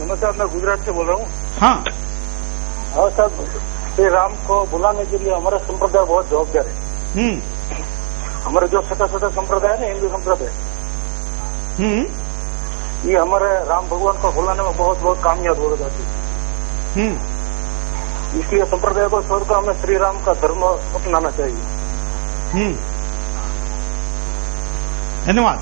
नमस्कार, मैं गुजरात से बोल रहा हूँ। हाँ सर, श्री राम को बुलाने के लिए हमारा संप्रदाय बहुत जवाबदार है। हमारे जो छोटा छोटा संप्रदाय है ना, हिंदू संप्रदाय, ये हमारे राम भगवान को बुलाने में बहुत बहुत कामयाब हो जाती है। इसलिए संप्रदाय को छोड़कर हमें श्री राम का धर्म अपनाना चाहिए। धन्यवाद।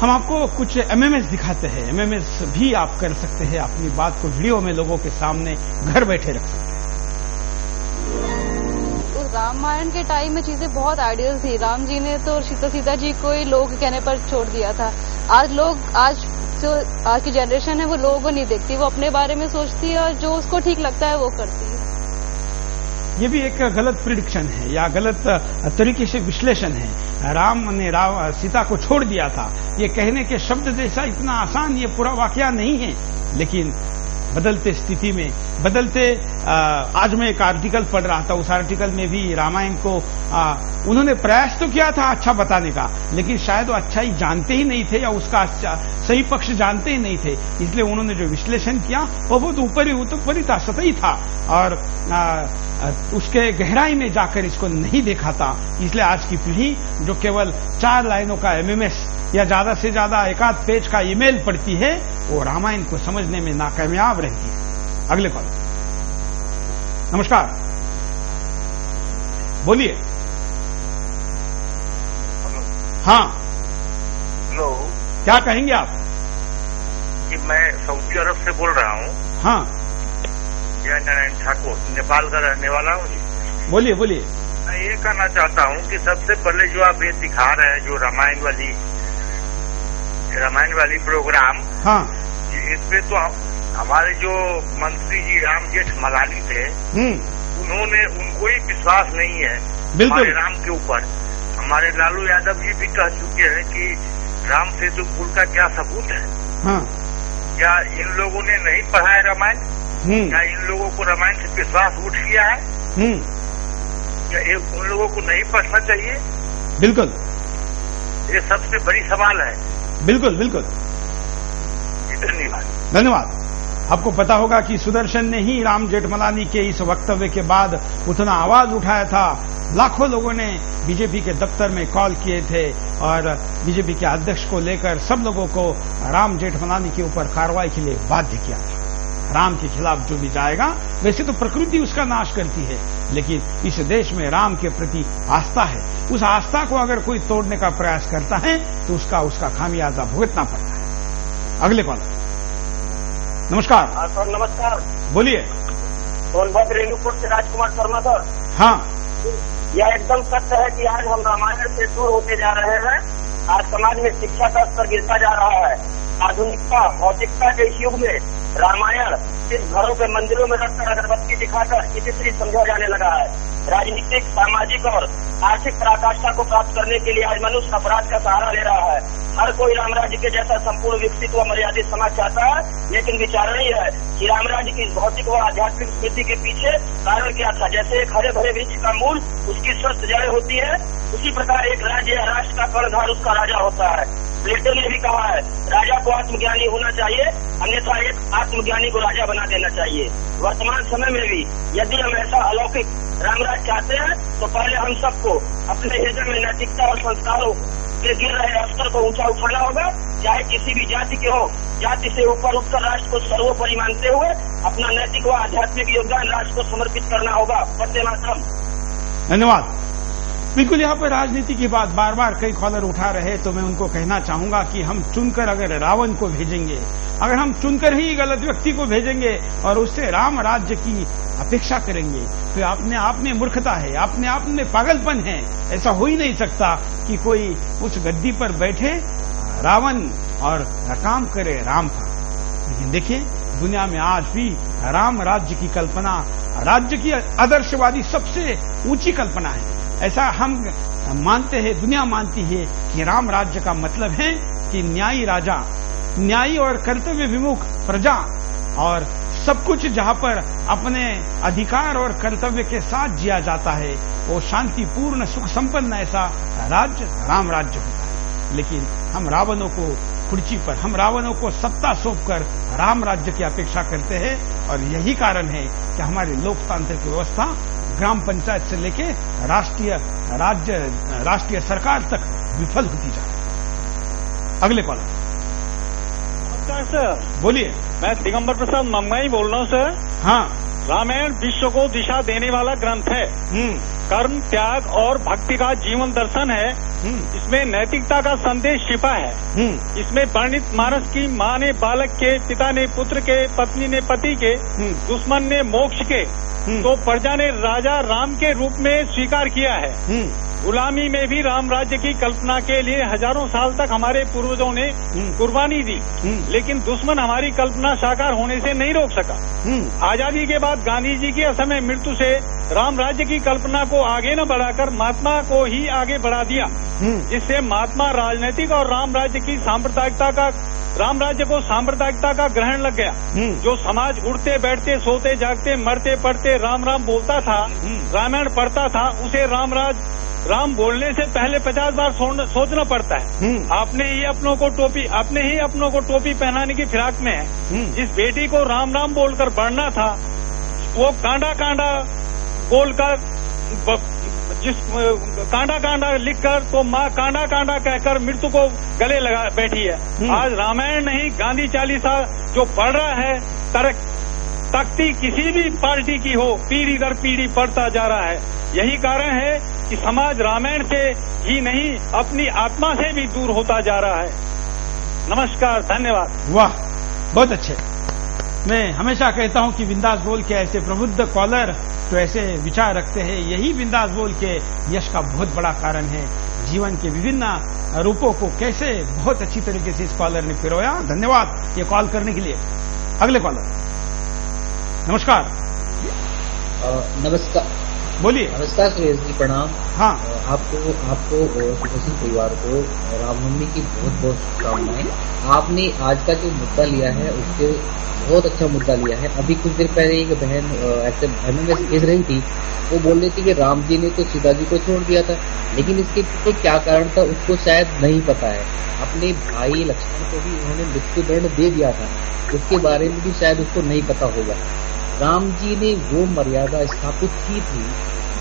हम आपको कुछ एमएमएस दिखाते हैं। एमएमएस भी आप कर सकते हैं, अपनी बात को वीडियो में लोगों के सामने घर बैठे रख सकते हैं। रामायण के टाइम में चीजें बहुत आइडियल थी। राम जी ने तो सीता जी को ही लोग कहने पर छोड़ दिया था। आज की जनरेशन है वो लोगों को नहीं देखती, वो अपने बारे में सोचती है और जो उसको ठीक लगता है वो करती है। ये भी एक गलत प्रिडिक्शन है या गलत तरीके से विश्लेषण है। राम ने सीता को छोड़ दिया था, ये कहने के शब्द जैसा इतना आसान ये पूरा वाकया नहीं है। लेकिन बदलते स्थिति में आज मैं एक आर्टिकल पढ़ रहा था, उस आर्टिकल में भी रामायण को उन्होंने प्रयास तो किया था अच्छा बताने का, लेकिन शायद वो अच्छा ही जानते ही नहीं थे या उसका सही पक्ष जानते ही नहीं थे। इसलिए उन्होंने जो विश्लेषण किया वो बहुत ऊपरी था, सतही था और उसके गहराई में जाकर इसको नहीं देखा था। इसलिए आज की पीढ़ी जो केवल 4 लाइनों का एमएमएस या ज्यादा से ज्यादा 1 पेज का ईमेल पढ़ती है, वो रामायण को समझने में नाकामयाब रहती है। अगले कॉल। नमस्कार, बोलिए। हाँ, हेलो, क्या कहेंगे आप? कि मैं सऊदी अरब से बोल रहा हूँ। हाँ, नारायण ठाकुर, नेपाल का रहने वाला हूँ जी। बोलिए बोलिए। मैं ये कहना चाहता हूँ कि सबसे पहले जो आप ये दिखा रहे हैं, जो रामायण वाली प्रोग्राम, हाँ, इसमें तो हमारे जो मंत्री जी राम जेठमलानी थे, उनको ही विश्वास नहीं है हमारे राम के ऊपर। हमारे लालू यादव जी भी कह चुके हैं कि राम सेतु पुल का क्या सबूत है। हाँ। क्या इन लोगों ने नहीं पढ़ा है रामायण? क्या इन लोगों को रामायण से विश्वास उठ गया है? क्या उन लोगों को नहीं पढ़ना चाहिए? बिल्कुल, ये सबसे बड़ी सवाल है। बिल्कुल बिल्कुल। धन्यवाद। धन्यवाद। आपको पता होगा कि सुदर्शन ने ही राम जेठमलानी के इस वक्तव्य के बाद उतना आवाज उठाया था। लाखों लोगों ने बीजेपी के दफ्तर में कॉल किए थे और बीजेपी के अध्यक्ष को लेकर सब लोगों को राम जेठमलानी के ऊपर कार्रवाई के लिए बाध्य किया था। राम के खिलाफ जो भी जाएगा, वैसे तो प्रकृति उसका नाश करती है, लेकिन इस देश में राम के प्रति आस्था है। उस आस्था को अगर कोई तोड़ने का प्रयास करता है तो उसका खामियाजा भुगतना पड़ता है। अगले कॉल। नमस्कार। सर नमस्कार, बोलिए। सोनभद्र रेणुपुर से राजकुमार शर्मा सर। हाँ, यह एकदम सत्य है कि आज हम रामायण से दूर होते जा रहे हैं। आज समाज में शिक्षा का स्तर गिरता जा रहा है। आधुनिकता, भौतिकता के इस युग में रामायण सिर्फ घरों के मंदिरों में रखकर अगरबत्ती दिखाकर इसी समझा जाने लगा है। राजनीतिक, सामाजिक और आर्थिक पराकाष्ठा को प्राप्त करने के लिए आज मनुष्य अपराध का सहारा ले रहा है। हर कोई रामराज्य के जैसा संपूर्ण विकसित व मर्यादित समाज चाहता है, लेकिन विचारणीय नहीं है कि रामराज्य की भौतिक व आध्यात्मिक स्मृति के पीछे कारण क्या था। जैसे एक हरे भरे वृक्ष का मूल उसकी स्वस्थ जड़ें होती है, उसी प्रकार एक राज्य या राष्ट्र का कर्णधार उसका राजा होता है। प्लेटो ने भी कहा है, राजा को आत्मज्ञानी होना चाहिए, अन्यथा एक आत्मज्ञानी को राजा बना देना चाहिए। वर्तमान समय में भी यदि हम ऐसा अलौकिक रामराज चाहते हैं तो पहले हम सबको अपने हृदय में नैतिकता और संस्कारों के गिर रहे स्तर को ऊंचा उठाना होगा चाहे किसी भी जाति के हो, जाति से ऊपर उठकर राष्ट्र को सर्वोपरि मानते हुए अपना नैतिक व आध्यात्मिक योगदान राष्ट्र को समर्पित करना होगा। वंदे मातरम। धन्यवाद। बिल्कुल, यहाँ पर राजनीति की बात बार बार कई कॉलर उठा रहे, तो मैं उनको कहना चाहूंगा कि हम चुनकर अगर रावण को भेजेंगे, अगर हम चुनकर ही गलत व्यक्ति को भेजेंगे और उससे राम राज्य की अपेक्षा करेंगे, तो अपने आप में मूर्खता है, अपने आप में पागलपन है। ऐसा हो ही नहीं सकता कि कोई उस गद्दी पर बैठे रावण और काम करे राम का। लेकिन देखिए, दुनिया में आज भी राम राज्य की कल्पना, राज्य की आदर्शवादी सबसे ऊंची कल्पना है। ऐसा हम मानते हैं, दुनिया मानती है कि राम राज्य का मतलब है कि न्यायी राजा, न्यायी और कर्तव्य विमुख प्रजा, और सब कुछ जहां पर अपने अधिकार और कर्तव्य के साथ जिया जाता है, वो शांतिपूर्ण सुख संपन्न ऐसा राज्य राम राज्य होता है। लेकिन हम रावणों को कुर्सी पर, हम रावणों को सत्ता सौंपकर राम राज्य की अपेक्षा करते हैं, और यही कारण है कि हमारी लोकतांत्रिक व्यवस्था ग्राम पंचायत से लेके राष्ट्रीय सरकार तक विफल होती जा रही है। अगले कॉलर। नमस्कार सर। बोलिए। मैं दिगंबर प्रसाद ममगाई बोल रहा हूँ सर। हाँ। रामायण विश्व को दिशा देने वाला ग्रंथ है। कर्म, त्याग और भक्ति का जीवन दर्शन है। इसमें नैतिकता का संदेश छिपा है। इसमें वर्णित मानस की माँ ने बालक के, पिता ने पुत्र के, पत्नी ने पति के, दुश्मन ने मोक्ष के, तो प्रजा ने राजा राम के रूप में स्वीकार किया है। गुलामी में भी राम राज्य की कल्पना के लिए हजारों साल तक हमारे पूर्वजों ने कुर्बानी दी, लेकिन दुश्मन हमारी कल्पना साकार होने से नहीं रोक सका। आजादी के बाद गांधी जी की असमय मृत्यु से राम राज्य की कल्पना को आगे न बढ़ाकर महात्मा को ही आगे बढ़ा दिया, जिससे महात्मा राजनीतिक और राम राज्य की राम राज्य को सांप्रदायिकता का ग्रहण लग गया। जो समाज उठते बैठते सोते जागते मरते पड़ते राम राम बोलता था, रामायण पढ़ता था, उसे राम बोलने से पहले 50 बार सोचना पड़ता है। आपने ही अपनों को टोपी पहनाने की फिराक में है। जिस बेटी को राम राम बोलकर बढ़ना था, वो कांडा बोलकर, जिस कांडा लिखकर, तो माँ कांडा कहकर मृत्यु को गले लगा बैठी है। आज रामायण नहीं, गांधी चालीसा जो पढ़ रहा है, तख्ती किसी भी पार्टी की हो, पीढ़ी दर पीढ़ी पढ़ता जा रहा है। यही कारण है कि समाज रामायण से ही नहीं, अपनी आत्मा से भी दूर होता जा रहा है। नमस्कार, धन्यवाद। वाह, बहुत अच्छे। मैं हमेशा कहता हूं कि बिंदास बोल के ऐसे प्रबुद्ध कॉलर तो ऐसे विचार रखते हैं, यही बिंदास बोल के यश का बहुत बड़ा कारण है। जीवन के विभिन्न रूपों को कैसे बहुत अच्छी तरीके से इस कॉलर ने पिरोया। धन्यवाद ये कॉल करने के लिए। अगले कॉलर। नमस्कार। नमस्कार। बोलिए। नमस्कार सुरेश जी, प्रणाम। हाँ। आपको और सुरेश परिवार को रामनवमी की बहुत बहुत शुभकामनाएं। आपने आज का जो मुद्दा लिया है उससे बहुत अच्छा मुद्दा लिया है। अभी कुछ देर पहले एक बहन ऐसे बहनों में भेज रही थी, वो बोल रही थी कि राम जी ने तो सीता जी को छोड़ दिया था, लेकिन इसके पीछे क्या कारण था उसको शायद नहीं पता है। अपने भाई लक्ष्मण को भी उन्होंने मृत्युदंड दे दिया था, उसके बारे में भी शायद उसको नहीं पता होगा। राम जी ने वो मर्यादा स्थापित की थी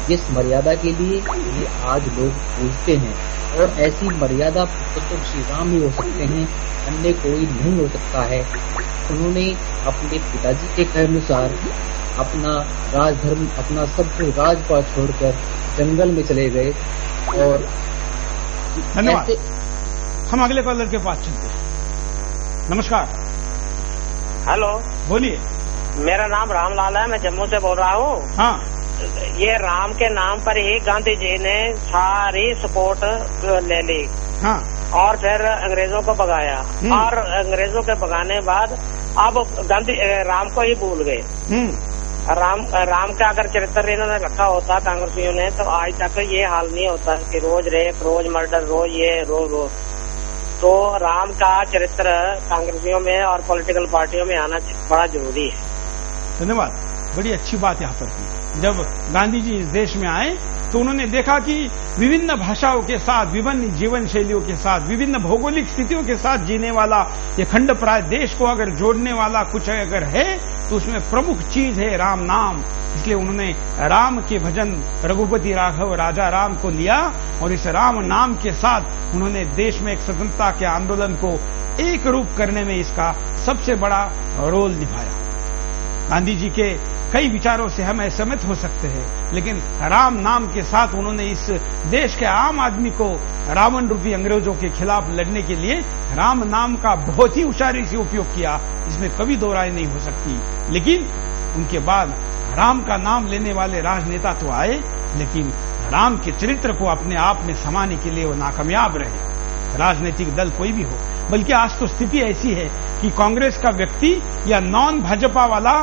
जिस मर्यादा के लिए ये आज लोग पूछते हैं, और ऐसी मर्यादा तो श्री राम ही हो सकते हैं, अन्य कोई नहीं हो सकता है। उन्होंने अपने पिताजी के कहे अनुसार अपना राजधर्म, अपना सब कुछ राजपाट छोड़कर जंगल में चले गए। और धन्यवाद। हम अगले कॉलर के पास चलते हैं। नमस्कार। हेलो। बोलिए। मेरा नाम रामलाल है, मैं जम्मू से बोल रहा हूँ। हाँ। ये राम के नाम पर ही गांधी जी ने सारी सपोर्ट ले ली। हाँ। और फिर अंग्रेजों को भगाया, और अंग्रेजों के भगाने बाद अब गांधी राम को ही भूल गए। राम का अगर चरित्र इन्होंने रखा होता कांग्रेसियों ने, तो आज तक ये हाल नहीं होता कि रोज रेप, रोज मर्डर, रोज ये, रोज। तो राम का चरित्र कांग्रेसियों में और पॉलिटिकल पार्टियों में आना बड़ा जरूरी है। धन्यवाद। बड़ी अच्छी बात यहाँ पर की। जब गांधी जी इस देश में आए तो उन्होंने देखा कि विभिन्न भाषाओं के साथ, विभिन्न जीवन शैलियों के साथ, विभिन्न भौगोलिक स्थितियों के साथ जीने वाला ये खंड प्राय देश को अगर जोड़ने वाला कुछ अगर है तो उसमें प्रमुख चीज है राम नाम। इसलिए उन्होंने राम के भजन रघुपति राघव राजा राम को लिया, और इस राम नाम के साथ उन्होंने देश में एक स्वतंत्रता के आंदोलन को एक रूप करने में इसका सबसे बड़ा रोल निभाया। गांधी जी के कई विचारों से हम असहमत हो सकते हैं, लेकिन राम नाम के साथ उन्होंने इस देश के आम आदमी को रावण रूपी अंग्रेजों के खिलाफ लड़ने के लिए राम नाम का बहुत ही होशियारी से उपयोग किया, इसमें कभी दो राय नहीं हो सकती। लेकिन उनके बाद राम का नाम लेने वाले राजनेता तो आए, लेकिन राम के चरित्र को अपने आप में समाने के लिए वो नाकामयाब रहे। राजनीतिक दल कोई भी हो, बल्कि आज तो स्थिति ऐसी है कि कांग्रेस का व्यक्ति या नॉन भाजपा वाला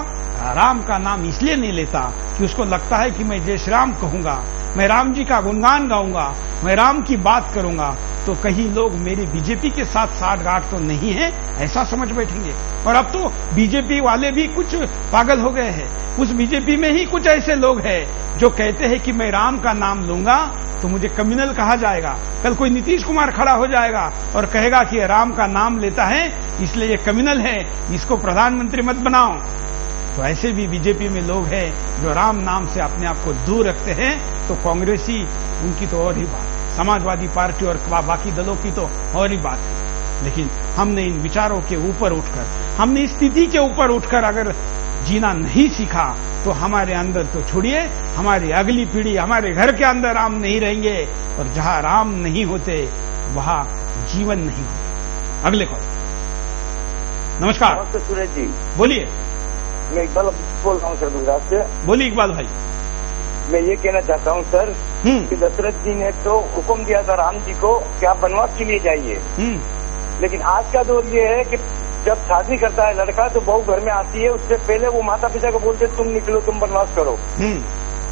राम का नाम इसलिए नहीं लेता कि उसको लगता है कि मैं जय श्री राम कहूंगा, मैं राम जी का गुणगान गाऊंगा, मैं राम की बात करूंगा तो कहीं लोग मेरी बीजेपी के साथ साठगांठ तो नहीं है, ऐसा समझ बैठेंगे। और अब तो बीजेपी वाले भी कुछ पागल हो गए हैं। उस बीजेपी में ही कुछ ऐसे लोग हैं जो कहते हैं कि मैं राम का नाम लूंगा तो मुझे कम्युनल कहा जाएगा। कल कोई नीतीश कुमार खड़ा हो जाएगा और कहेगा कि राम का नाम लेता है इसलिए ये कम्युनल है, इसको प्रधानमंत्री मत बनाओ। तो ऐसे भी बीजेपी में लोग हैं जो राम नाम से अपने आप को दूर रखते हैं। तो कांग्रेसी उनकी तो और ही बात, समाजवादी पार्टी और बाकी दलों की तो और ही बात है। लेकिन हमने इन विचारों के ऊपर उठकर, हमने इस स्थिति के ऊपर उठकर अगर जीना नहीं सीखा तो हमारे अंदर तो छोड़िए, हमारी अगली पीढ़ी, हमारे घर के अंदर राम नहीं रहेंगे, और जहां राम नहीं होते वहां जीवन नहीं होता। अगले कॉल। नमस्कार। नमस्ते सूरज जी, बोलिए। मैं इकबाल बोल रहा हूँ सर, गुजरात से। बोलिए इकबाल भाई। मैं ये कहना चाहता हूँ सर कि दशरथ जी ने तो हुक्म दिया था राम जी को कि आप वनवास के लिए जाइए, लेकिन आज का दौर ये है कि जब शादी करता है लड़का तो बहू घर में आती है, उससे पहले वो माता पिता को बोलते तुम निकलो, तुम वनवास करो।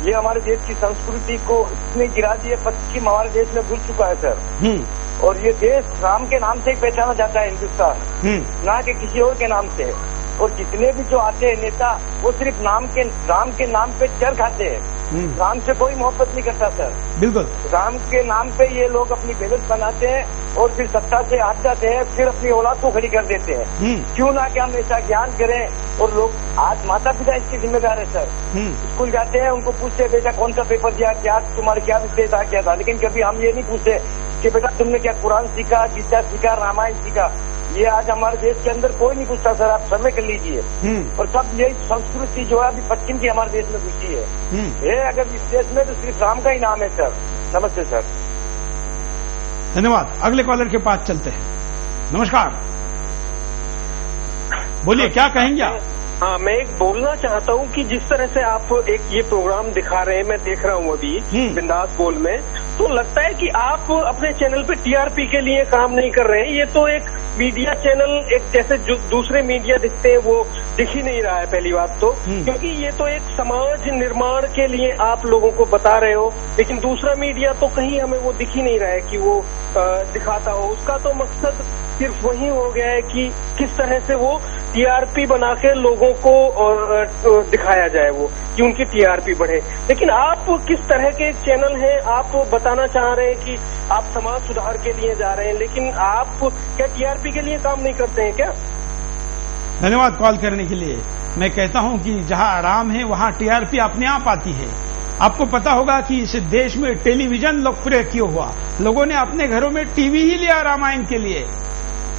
ये हमारे देश की संस्कृति को इतनी गिरा दी है, पश्चिम हमारे देश में घुस चुका है सर। और ये देश राम के नाम से ही पहचाना जाता है हिंदुस्तान, ना कि किसी और के नाम से। और जितने भी जो आते हैं नेता वो सिर्फ राम के नाम पे चर खाते हैं, राम से कोई मोहब्बत नहीं करता सर। बिल्कुल। राम के नाम पे ये लोग अपनी बेगत बनाते हैं और फिर सत्ता से हट जाते हैं, फिर अपनी औलाद को खड़ी कर देते हैं। क्यों ना कि हम ऐसा ज्ञान करें। और लोग आज माता पिता इसके जिम्मेदार है सर। स्कूल जाते हैं, उनको पूछते हैं बेटा कौन सा पेपर दिया, क्या तुम्हारे क्या विषय था, क्या था, लेकिन कभी हम ये नहीं पूछते कि बेटा तुमने क्या कुरान सीखा, गीता सीखा, रामायण सीखा। ये आज हमारे देश के अंदर कोई नहीं पूछता सर, आप सर्वे कर लीजिए। और सब यही संस्कृति जो है अभी पश्चिम की हमारे देश में घुसी है। अगर इस देश में तो सिर्फ राम का ही नाम है सर। नमस्ते सर। धन्यवाद। अगले कॉलर के पास चलते हैं। नमस्कार, बोलिए क्या कहेंगे आप? हाँ, मैं एक बोलना चाहता हूँ कि जिस तरह से आप एक ये प्रोग्राम दिखा रहे हैं, मैं देख रहा हूँ अभी बिंदास बोल में, तो लगता है कि आप अपने चैनल पे टीआरपी के लिए काम नहीं कर रहे हैं। ये तो एक मीडिया चैनल, एक जैसे जो दूसरे मीडिया दिखते हैं वो दिख ही नहीं रहा है पहली बात तो, क्योंकि ये तो एक समाज निर्माण के लिए आप लोगों को बता रहे हो, लेकिन दूसरा मीडिया तो कहीं हमें वो दिख ही नहीं रहा है कि वो दिखाता हो। उसका तो मकसद सिर्फ वही हो गया है कि किस तरह से वो टीआरपी बना के लोगों को दिखाया जाए, वो कि उनकी टीआरपी बढ़े। लेकिन आप किस तरह के एक चैनल है, आप बताना चाह रहे हैं कि आप समाज सुधार के लिए जा रहे हैं, लेकिन आप क्या टीआरपी के लिए काम नहीं करते हैं क्या? धन्यवाद कॉल करने के लिए। मैं कहता हूं कि जहां आराम है वहां टीआरपी अपने आप आती है। आपको पता होगा कि इस देश में टेलीविजन लोकप्रिय क्यों हुआ। लोगों ने अपने घरों में टीवी ही लिया रामायण के लिए।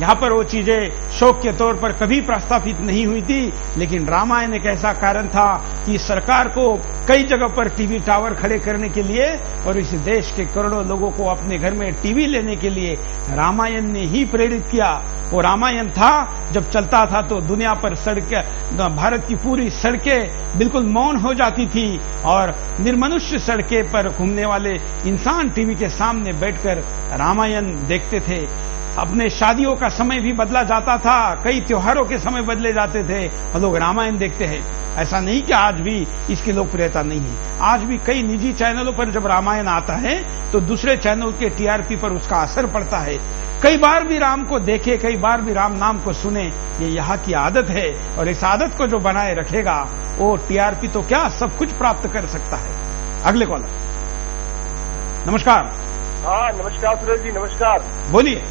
यहाँ पर वो चीजें शौक के तौर पर कभी प्रस्तावित नहीं हुई थी, लेकिन रामायण एक ऐसा कारण था कि सरकार को कई जगह पर टीवी टावर खड़े करने के लिए और इस देश के करोड़ों लोगों को अपने घर में टीवी लेने के लिए रामायण ने ही प्रेरित किया। वो रामायण था, जब चलता था तो दुनिया पर सड़कें, भारत की पूरी सड़कें बिल्कुल मौन हो जाती थी और निर्मनुष्य सड़कें पर घूमने वाले इंसान टीवी के सामने बैठकर रामायण देखते थे। अपने शादियों का समय भी बदला जाता था, कई त्योहारों के समय बदले जाते थे और लोग रामायण देखते हैं। ऐसा नहीं कि आज भी इसकी लोकप्रियता नहीं है। आज भी कई निजी चैनलों पर जब रामायण आता है तो दूसरे चैनल के टीआरपी पर उसका असर पड़ता है। कई बार भी राम को देखे, कई बार भी राम नाम को सुने, ये यहाँ की आदत है और इस आदत को जो बनाए रखेगा वो टीआरपी तो क्या सब कुछ प्राप्त कर सकता है। अगले कॉलर। नमस्कार। हाँ नमस्कार सुरेश जी, नमस्कार। बोलिए।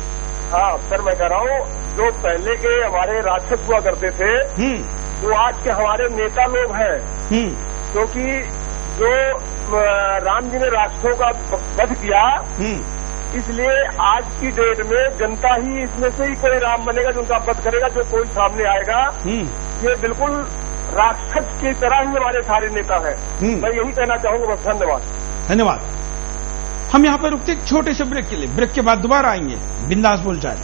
हाँ सर, मैं कह रहा हूँ जो पहले के हमारे राजपूत हुआ करते थे जो आज के हमारे नेता लोग हैं, क्योंकि जो राम जी ने राक्षसों का वध किया इसलिए आज की डेट में जनता ही इसमें से ही कोई राम बनेगा जो उनका वध करेगा, जो कोई सामने आएगा। ये बिल्कुल राक्षस की तरह ही हमारे सारे नेता हैं। मैं यही कहना चाहूंगा बस। धन्यवाद। धन्यवाद। हम यहाँ पर रुकते एक छोटे से ब्रेक के लिए। ब्रेक के बाद दोबारा आएंगे। बिंदास बोल जाए।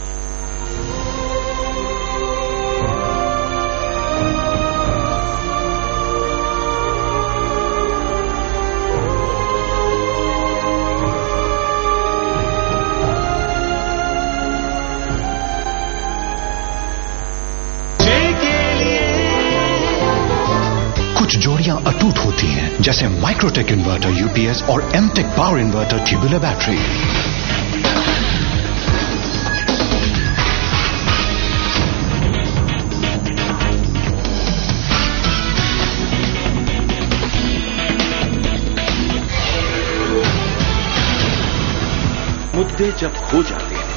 कुछ जोड़ियां अटूट होती हैं, जैसे माइक्रोटेक इन्वर्टर यूपीएस और एमटेक पावर इन्वर्टर ट्यूबुलर बैटरी। मुद्दे जब खो जाते हैं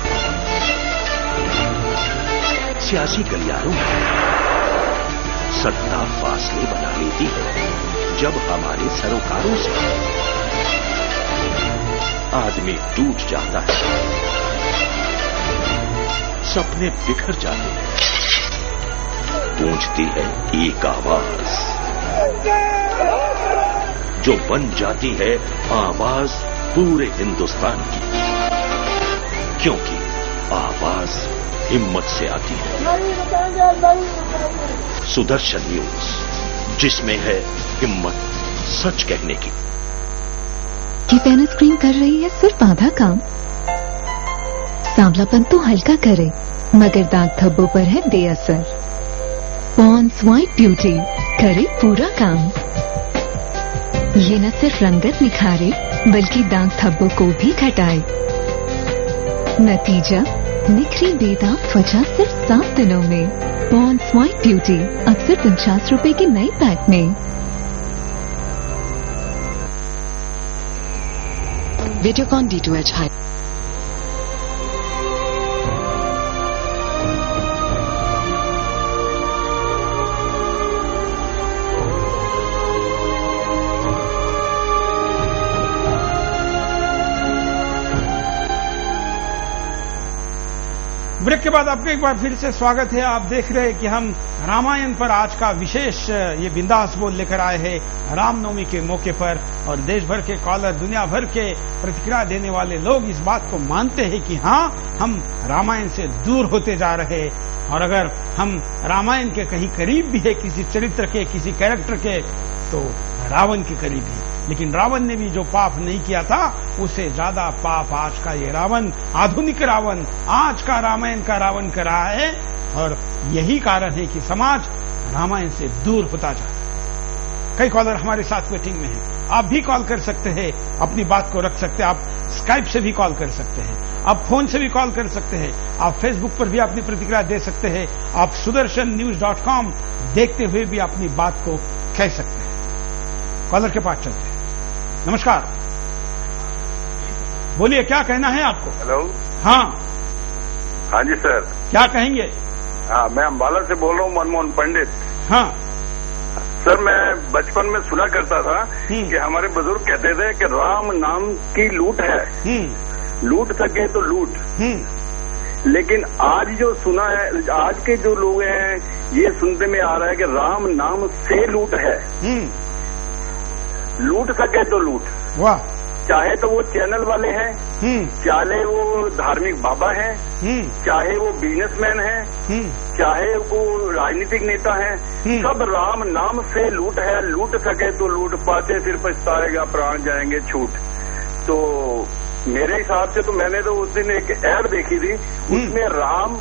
सियासी गलियारों में, सत्ता फासले बना लेती है जब हमारे सरोकारों से आदमी टूट जाता है, सपने बिखर जाते हैं, गूंजती है एक आवाज जो बन जाती है आवाज पूरे हिंदुस्तान की, क्योंकि आवाज हिम्मत से आती है। सुदर्शन न्यूज, जिसमें है हिम्मत सच कहने की। पैनस क्रीम कर रही है सिर्फ आधा काम। सांवलापन तो हल्का करे, मगर दाग धब्बों पर है बेअसर। पॉन्ड्स व्हाइट ब्यूटी करे पूरा काम। ये न सिर्फ रंगत निखारे, बल्कि दाग धब्बों को भी घटाए। नतीजा निखरी बेदाग त्वचा सिर्फ 7 दिनों में। पॉन्ड्स व्हाइट ब्यूटी अब सिर्फ 49 रुपए के नए पैक में। Videocon D2H high. ब्रेक के बाद आपका एक बार फिर से स्वागत है। आप देख रहे हैं कि हम रामायण पर आज का विशेष ये बिंदास बोल लेकर आए हैं रामनवमी के मौके पर। और देश भर के कॉलर, दुनिया भर के प्रतिक्रिया देने वाले लोग इस बात को मानते हैं कि हाँ, हम रामायण से दूर होते जा रहे हैं। और अगर हम रामायण के कहीं करीब भी है, किसी चरित्र के, किसी कैरेक्टर के, तो रावण के करीब है। लेकिन रावण ने भी जो पाप नहीं किया था, उससे ज्यादा पाप आज का ये रावण, आधुनिक रावण, आज का रामायण का रावण कर रहा है। और यही कारण है कि समाज रामायण से दूर होता जा रहा है। कई कॉलर हमारे साथ वेटिंग में हैं। आप भी कॉल कर सकते हैं, अपनी बात को रख सकते हैं। आप स्काइप से भी कॉल कर सकते हैं, आप फोन से भी कॉल कर सकते हैं, आप फेसबुक पर भी अपनी प्रतिक्रिया दे सकते हैं, आप sudarshannews.com देखते हुए भी अपनी बात को कह सकते हैं। कॉलर के पास चलते हैं। नमस्कार, बोलिए, क्या कहना है आपको? हेलो। हाँ जी सर, क्या कहेंगे? हाँ, मैं अम्बाला से बोल रहा हूँ, मनमोहन पंडित। हाँ सर, मैं बचपन में सुना करता था कि हमारे बुजुर्ग कहते थे कि राम नाम की लूट है, लूट सके तो लूट। लेकिन आज जो सुना है, आज के जो लोग हैं, ये सुनते में आ रहा है कि राम नाम से लूट है, लूट सके तो लूट। वाह। चाहे तो वो चैनल वाले हैं, चाहे वो धार्मिक बाबा हैं, चाहे वो बिजनेसमैन हैं, चाहे वो राजनीतिक नेता हैं, सब राम नाम से लूट है। लूट सके तो लूट, पाते फिर पछताएगा, प्राण जाएंगे छूट। तो मेरे हिसाब से तो मैंने तो उस दिन एक ऐड देखी थी, उसमें राम,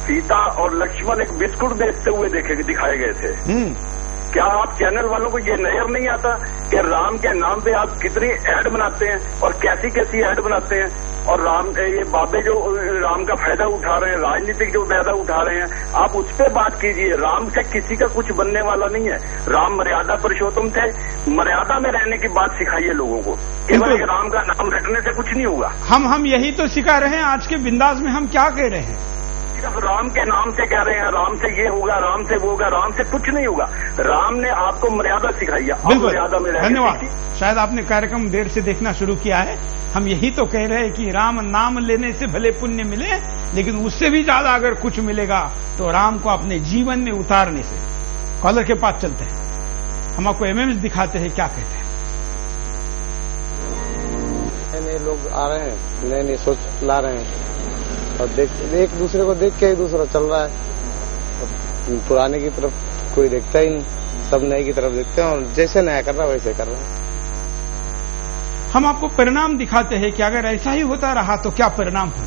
सीता और लक्ष्मण एक बिस्कुट बेचते हुए दिखाए गए थे। क्या आप चैनल वालों को ये नजर नहीं आता कि राम के नाम पे आप कितनी ऐड बनाते हैं और कैसी कैसी ऐड बनाते हैं? और राम, ये बाबे जो राम का फायदा उठा रहे हैं, राजनीतिक जो फायदा उठा रहे हैं, आप उस पर बात कीजिए। राम से किसी का कुछ बनने वाला नहीं है। राम मर्यादा पुरुषोत्तम थे, मर्यादा में रहने की बात सिखाइए लोगों को। केवल राम का नाम रटने से कुछ नहीं होगा। हम यही तो सिखा रहे हैं। आज के बिंदास में हम क्या कह रहे हैं? सिर्फ राम के नाम से कह रहे हैं, राम से ये होगा, राम से वो होगा, राम से कुछ नहीं होगा। राम ने आपको मर्यादा सिखाई है, आप मर्यादा में रहना। धन्यवाद। शायद आपने कार्यक्रम देर से देखना शुरू किया है। हम यही तो कह रहे हैं कि राम नाम लेने से भले पुण्य मिले, लेकिन उससे भी ज्यादा अगर कुछ मिलेगा तो राम को अपने जीवन में उतारने से। कॉलर के पास चलते हैं, हम आपको एमएमएस दिखाते हैं क्या कहते हैं। नए लोग आ रहे हैं, नए नए सोच ला रहे हैं और एक दूसरे को देख के ही दूसरा चल रहा है। पुराने की तरफ कोई देखता ही नहीं, सब नए की तरफ देखते हैं और जैसे नया कर रहा है वैसे कर रहा है। हम आपको परिणाम दिखाते हैं कि अगर ऐसा ही होता रहा तो क्या परिणाम हो।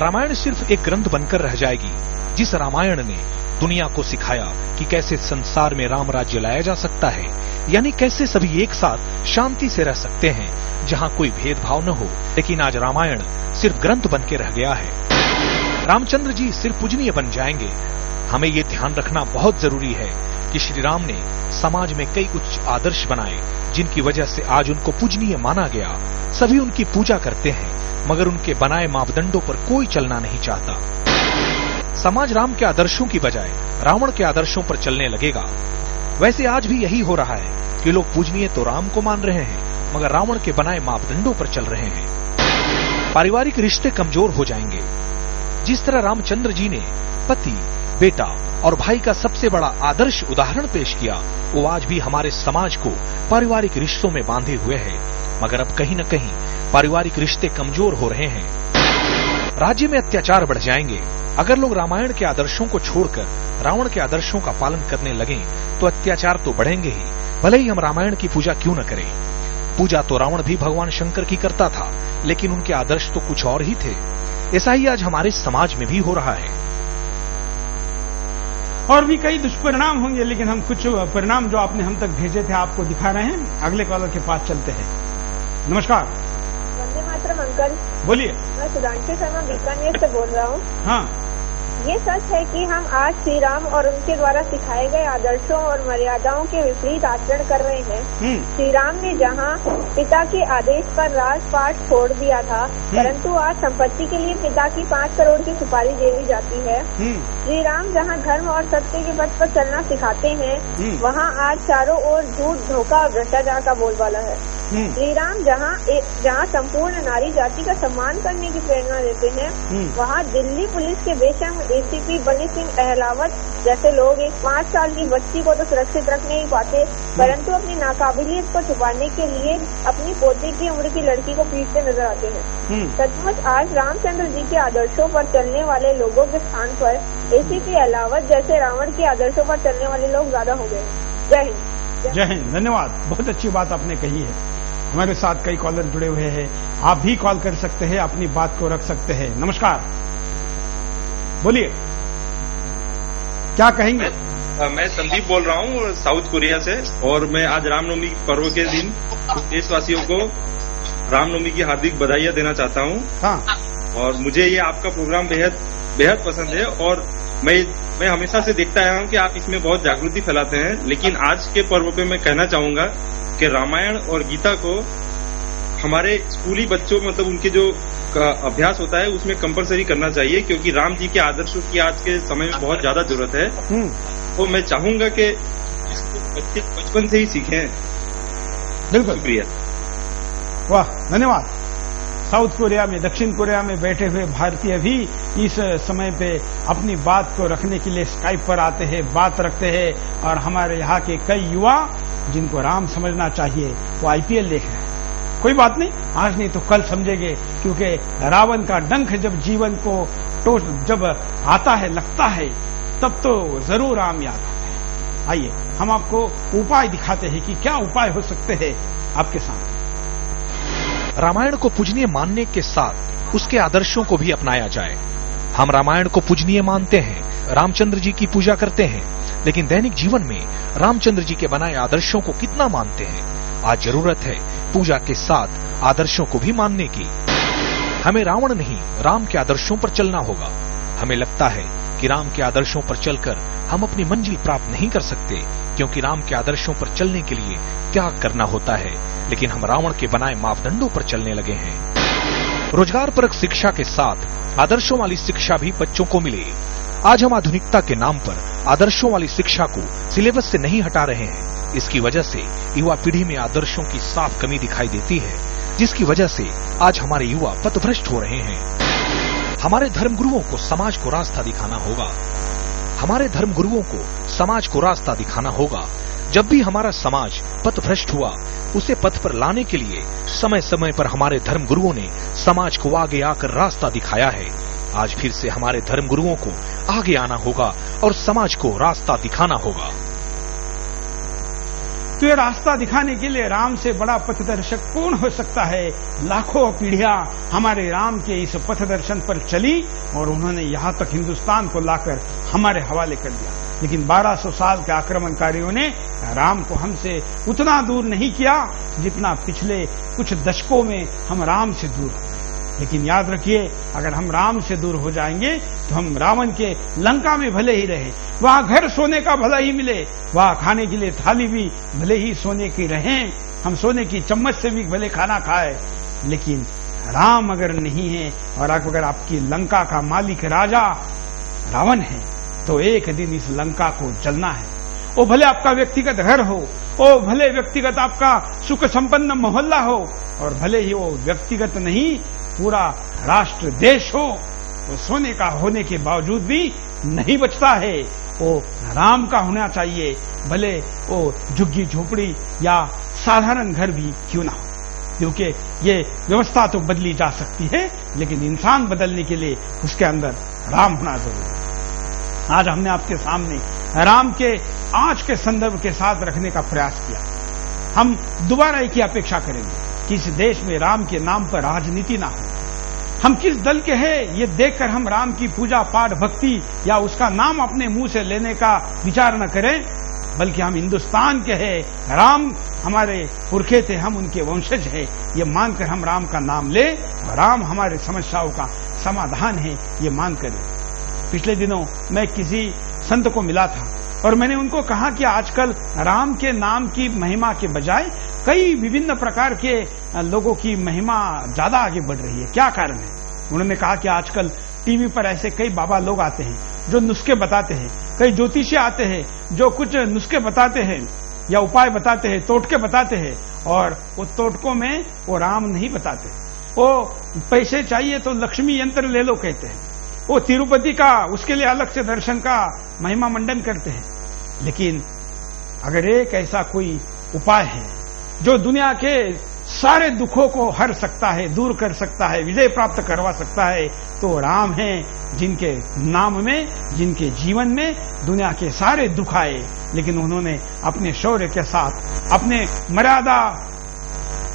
रामायण सिर्फ एक ग्रंथ बनकर रह जाएगी। जिस रामायण ने दुनिया को सिखाया कि कैसे संसार में राम राज्य लाया जा सकता है, यानी कैसे सभी एक साथ शांति से रह सकते हैं जहां कोई भेदभाव न हो, लेकिन आज रामायण सिर्फ ग्रंथ बन के रह गया है। रामचंद्र जी सिर्फ पूजनीय बन जाएंगे। हमें ये ध्यान रखना बहुत जरूरी है कि श्री राम ने समाज में कई उच्च आदर्श बनाए जिनकी वजह से आज उनको पूजनीय माना गया। सभी उनकी पूजा करते हैं, मगर उनके बनाए मापदंडों पर कोई चलना नहीं चाहता। समाज राम के आदर्शों की बजाय रावण के आदर्शों पर चलने लगेगा। वैसे आज भी यही हो रहा है कि लोग पूजनीय तो राम को मान रहे हैं, मगर रावण के बनाए मापदंडों पर चल रहे हैं। पारिवारिक रिश्ते कमजोर हो जाएंगे। जिस तरह रामचंद्र जी ने पति, बेटा और भाई का सबसे बड़ा आदर्श उदाहरण पेश किया, वो आज भी हमारे समाज को पारिवारिक रिश्तों में बांधे हुए है। मगर अब कहीं न कहीं पारिवारिक रिश्ते कमजोर हो रहे हैं। राज्य में अत्याचार बढ़ जाएंगे। अगर लोग रामायण के आदर्शों को छोड़कर रावण के आदर्शों का पालन करने लगें तो अत्याचार तो बढ़ेंगे ही, भले ही हम रामायण की पूजा क्यों न करें। पूजा तो रावण भी भगवान शंकर की करता था, लेकिन उनके आदर्श तो कुछ और ही थे। ऐसा ही आज हमारे समाज में भी हो रहा है। और भी कई दुष्परिणाम होंगे, लेकिन हम कुछ परिणाम जो आपने हम तक भेजे थे आपको दिखा रहे हैं। अगले कॉलर के पास चलते हैं। नमस्कार। वंदे मातरम अंकल। बोलिए। मैं सुधांशु शर्मा बीकानेर से बोल रहा हूँ। हाँ, ये सच है कि हम आज श्री राम और उनके द्वारा सिखाए गए आदर्शों और मर्यादाओं के विपरीत आचरण कर रहे हैं। श्री राम ने जहाँ पिता के आदेश पर राजपाट छोड़ दिया था, परंतु आज संपत्ति के लिए पिता की 5 करोड़ की सुपारी दे दी जाती है। श्री राम जहाँ धर्म और सत्य के पथ पर चलना सिखाते हैं, वहाँ आज चारों ओर झूठ, धोखा और भ्रष्टाचार का बोलबाला है। श्री राम जहाँ संपूर्ण नारी जाति का सम्मान करने की प्रेरणा देते हैं, वहाँ दिल्ली पुलिस के बेशर्म एसीपी बनी सिंह अहलावत जैसे लोग एक 5 साल की बच्ची को तो सुरक्षित रख नहीं पाते, परंतु अपनी नाकाबिलियत को छुपाने के लिए अपनी पोते की उम्र की लड़की को पीटते नजर आते हैं। सचमुच आज रामचंद्र जी के आदर्शों पर चलने वाले लोगों के स्थान पर एसीपी अहलावत जैसे रावण के आदर्शों पर चलने वाले लोग ज्यादा हो गए। जय हिंद। जय हिंद। धन्यवाद। बहुत अच्छी बात आपने कही है। हमारे साथ कई कॉलर जुड़े हुए हैं। आप भी कॉल कर सकते हैं, अपनी बात को रख सकते हैं। नमस्कार, बोलिए, क्या कहेंगे? मैं संदीप बोल रहा हूँ साउथ कोरिया से, और मैं आज रामनवमी पर्व के दिन देशवासियों को रामनवमी की हार्दिक बधाइयाँ देना चाहता हूँ। हाँ। और मुझे ये आपका प्रोग्राम बेहद पसंद है, और मैं हमेशा से देखता आया हूँ कि आप इसमें बहुत जागृति फैलाते हैं। लेकिन आज के पर्व पे मैं कहना चाहूंगा कि रामायण और गीता को हमारे स्कूली बच्चों, मतलब उनके जो अभ्यास होता है उसमें कंपलसरी करना चाहिए, क्योंकि राम जी के आदर्शों की आज के समय में बहुत ज्यादा जरूरत है। तो मैं चाहूंगा कि इसको बच्चे बचपन से ही सीखें। बिल्कुल। शुक्रिया। वाह, धन्यवाद। साउथ कोरिया में, दक्षिण कोरिया में बैठे हुए भारतीय भी इस समय पे अपनी बात को रखने के लिए स्काइप पर आते हैं, बात रखते हैं। और हमारे यहाँ के कई युवा जिनको राम समझना चाहिए वो आईपीएल देख रहे हैं। कोई बात नहीं, आज नहीं तो कल समझेंगे, क्योंकि रावण का डंक जब जीवन को जब आता है, लगता है, तब तो जरूर राम याद आता है। आइए हम आपको उपाय दिखाते हैं कि क्या उपाय हो सकते हैं आपके सामने। रामायण को पूजनीय मानने के साथ उसके आदर्शों को भी अपनाया जाए। हम रामायण को पूजनीय मानते हैं, रामचंद्र जी की पूजा करते हैं, लेकिन दैनिक जीवन में रामचंद्र जी के बनाए आदर्शों को कितना मानते हैं? आज जरूरत है पूजा के साथ आदर्शों को भी मानने की। हमें रावण नहीं, राम के आदर्शों पर चलना होगा। हमें लगता है कि राम के आदर्शों पर चलकर हम अपनी मंजिल प्राप्त नहीं कर सकते, क्योंकि राम के आदर्शों पर चलने के लिए त्याग करना होता है, लेकिन हम रावण के बनाए मापदंडों पर चलने लगे हैं। रोजगार परक शिक्षा के साथ आदर्शों वाली शिक्षा भी बच्चों को मिले। आज हम आधुनिकता के नाम पर आदर्शों वाली शिक्षा को सिलेबस से नहीं हटा रहे हैं। इसकी वजह से युवा पीढ़ी में आदर्शों की साफ कमी दिखाई देती है। जिसकी वजह से आज हमारे युवा पथभ्रष्ट हो रहे हैं। हमारे धर्मगुरुओं को समाज को रास्ता दिखाना होगा। हमारे धर्मगुरुओं को समाज को रास्ता दिखाना होगा। जब भी हमारा समाज पथभ्रष्ट हुआ, उसे पथ पर लाने के लिए समय समय पर हमारे धर्मगुरुओं ने समाज को आगे आकर रास्ता दिखाया है। आज फिर से हमारे धर्मगुरुओं को आगे आना होगा और समाज को रास्ता दिखाना होगा। तो ये रास्ता दिखाने के लिए राम से बड़ा पथदर्शक कौन हो सकता है? लाखों पीढ़ियां हमारे राम के इस पथदर्शन पर चली और उन्होंने यहां तक हिंदुस्तान को लाकर हमारे हवाले कर दिया। लेकिन 1200 साल के आक्रमणकारियों ने राम को हमसे उतना दूर नहीं किया जितना पिछले कुछ दशकों में हम राम से दूर हो। लेकिन याद रखिए, अगर हम राम से दूर हो जाएंगे तो हम रावण के लंका में भले ही रहे, वहां घर सोने का भला ही मिले, वहां खाने के लिए थाली भी भले ही सोने की रहे, हम सोने की चम्मच से भी भले खाना खाए, लेकिन राम अगर नहीं है और अगर आपकी लंका का मालिक राजा रावण है तो एक दिन इस लंका को जलना है। वो भले आपका व्यक्तिगत घर हो, वो भले व्यक्तिगत आपका सुख संपन्न मोहल्ला हो, और भले ही वो व्यक्तिगत नहीं पूरा राष्ट्र देश हो, वो सोने का होने के बावजूद भी नहीं बचता है। वो राम का होना चाहिए, भले वो झुग्गी झोपड़ी या साधारण घर भी क्यों ना हो, क्योंकि ये व्यवस्था तो बदली जा सकती है, लेकिन इंसान बदलने के लिए उसके अंदर राम होना जरूरी है। आज हमने आपके सामने राम के आज के संदर्भ के साथ रखने का प्रयास किया। हम दोबारा एक ही अपेक्षा करेंगे कि इस देश में राम के नाम पर राजनीति ना हो। हम किस दल के हैं ये देखकर हम राम की पूजा पाठ भक्ति या उसका नाम अपने मुंह से लेने का विचार न करें, बल्कि हम हिंदुस्तान के हैं, राम हमारे पुरखे थे, हम उनके वंशज हैं, ये मानकर हम राम का नाम ले और राम हमारे समस्याओं का समाधान है ये मानकर। पिछले दिनों मैं किसी संत को मिला था और मैंने उनको कहा कि आजकल राम के नाम की महिमा के बजाय कई विभिन्न प्रकार के लोगों की महिमा ज्यादा आगे बढ़ रही है, क्या कारण है? उन्होंने कहा कि आजकल टीवी पर ऐसे कई बाबा लोग आते हैं जो नुस्खे बताते हैं, कई ज्योतिषी आते हैं जो कुछ नुस्खे बताते हैं या उपाय बताते हैं, टोटके बताते हैं, और वो टोटकों में वो राम नहीं बताते। वो पैसे चाहिए तो लक्ष्मी यंत्र ले लो कहते हैं, वो तिरुपति का उसके लिए अलग से दर्शन का महिमा मंडन करते हैं। लेकिन अगर एक ऐसा कोई उपाय है जो दुनिया के सारे दुखों को हर सकता है, दूर कर सकता है, विजय प्राप्त करवा सकता है, तो राम है, जिनके नाम में, जिनके जीवन में दुनिया के सारे दुख आए, लेकिन उन्होंने अपने शौर्य के साथ, अपने मर्यादा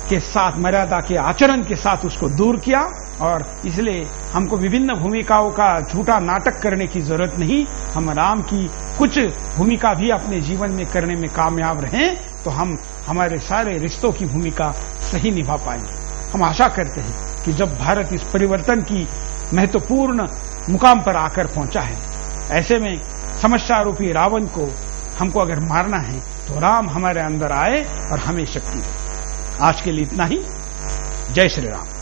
के साथ, मर्यादा के आचरण के साथ उसको दूर किया। और इसलिए हमको विभिन्न भूमिकाओं का झूठा नाटक करने की जरूरत नहीं। हम राम की कुछ भूमिका भी अपने जीवन में करने में कामयाब रहें तो हम हमारे सारे रिश्तों की भूमिका सही निभा पाएंगे। हम आशा करते हैं कि जब भारत इस परिवर्तन की महत्वपूर्ण मुकाम पर आकर पहुंचा है, ऐसे में समस्या रूपी रावण को हमको अगर मारना है तो राम हमारे अंदर आए और हमें शक्ति दे। आज के लिए इतना ही। जय श्री राम।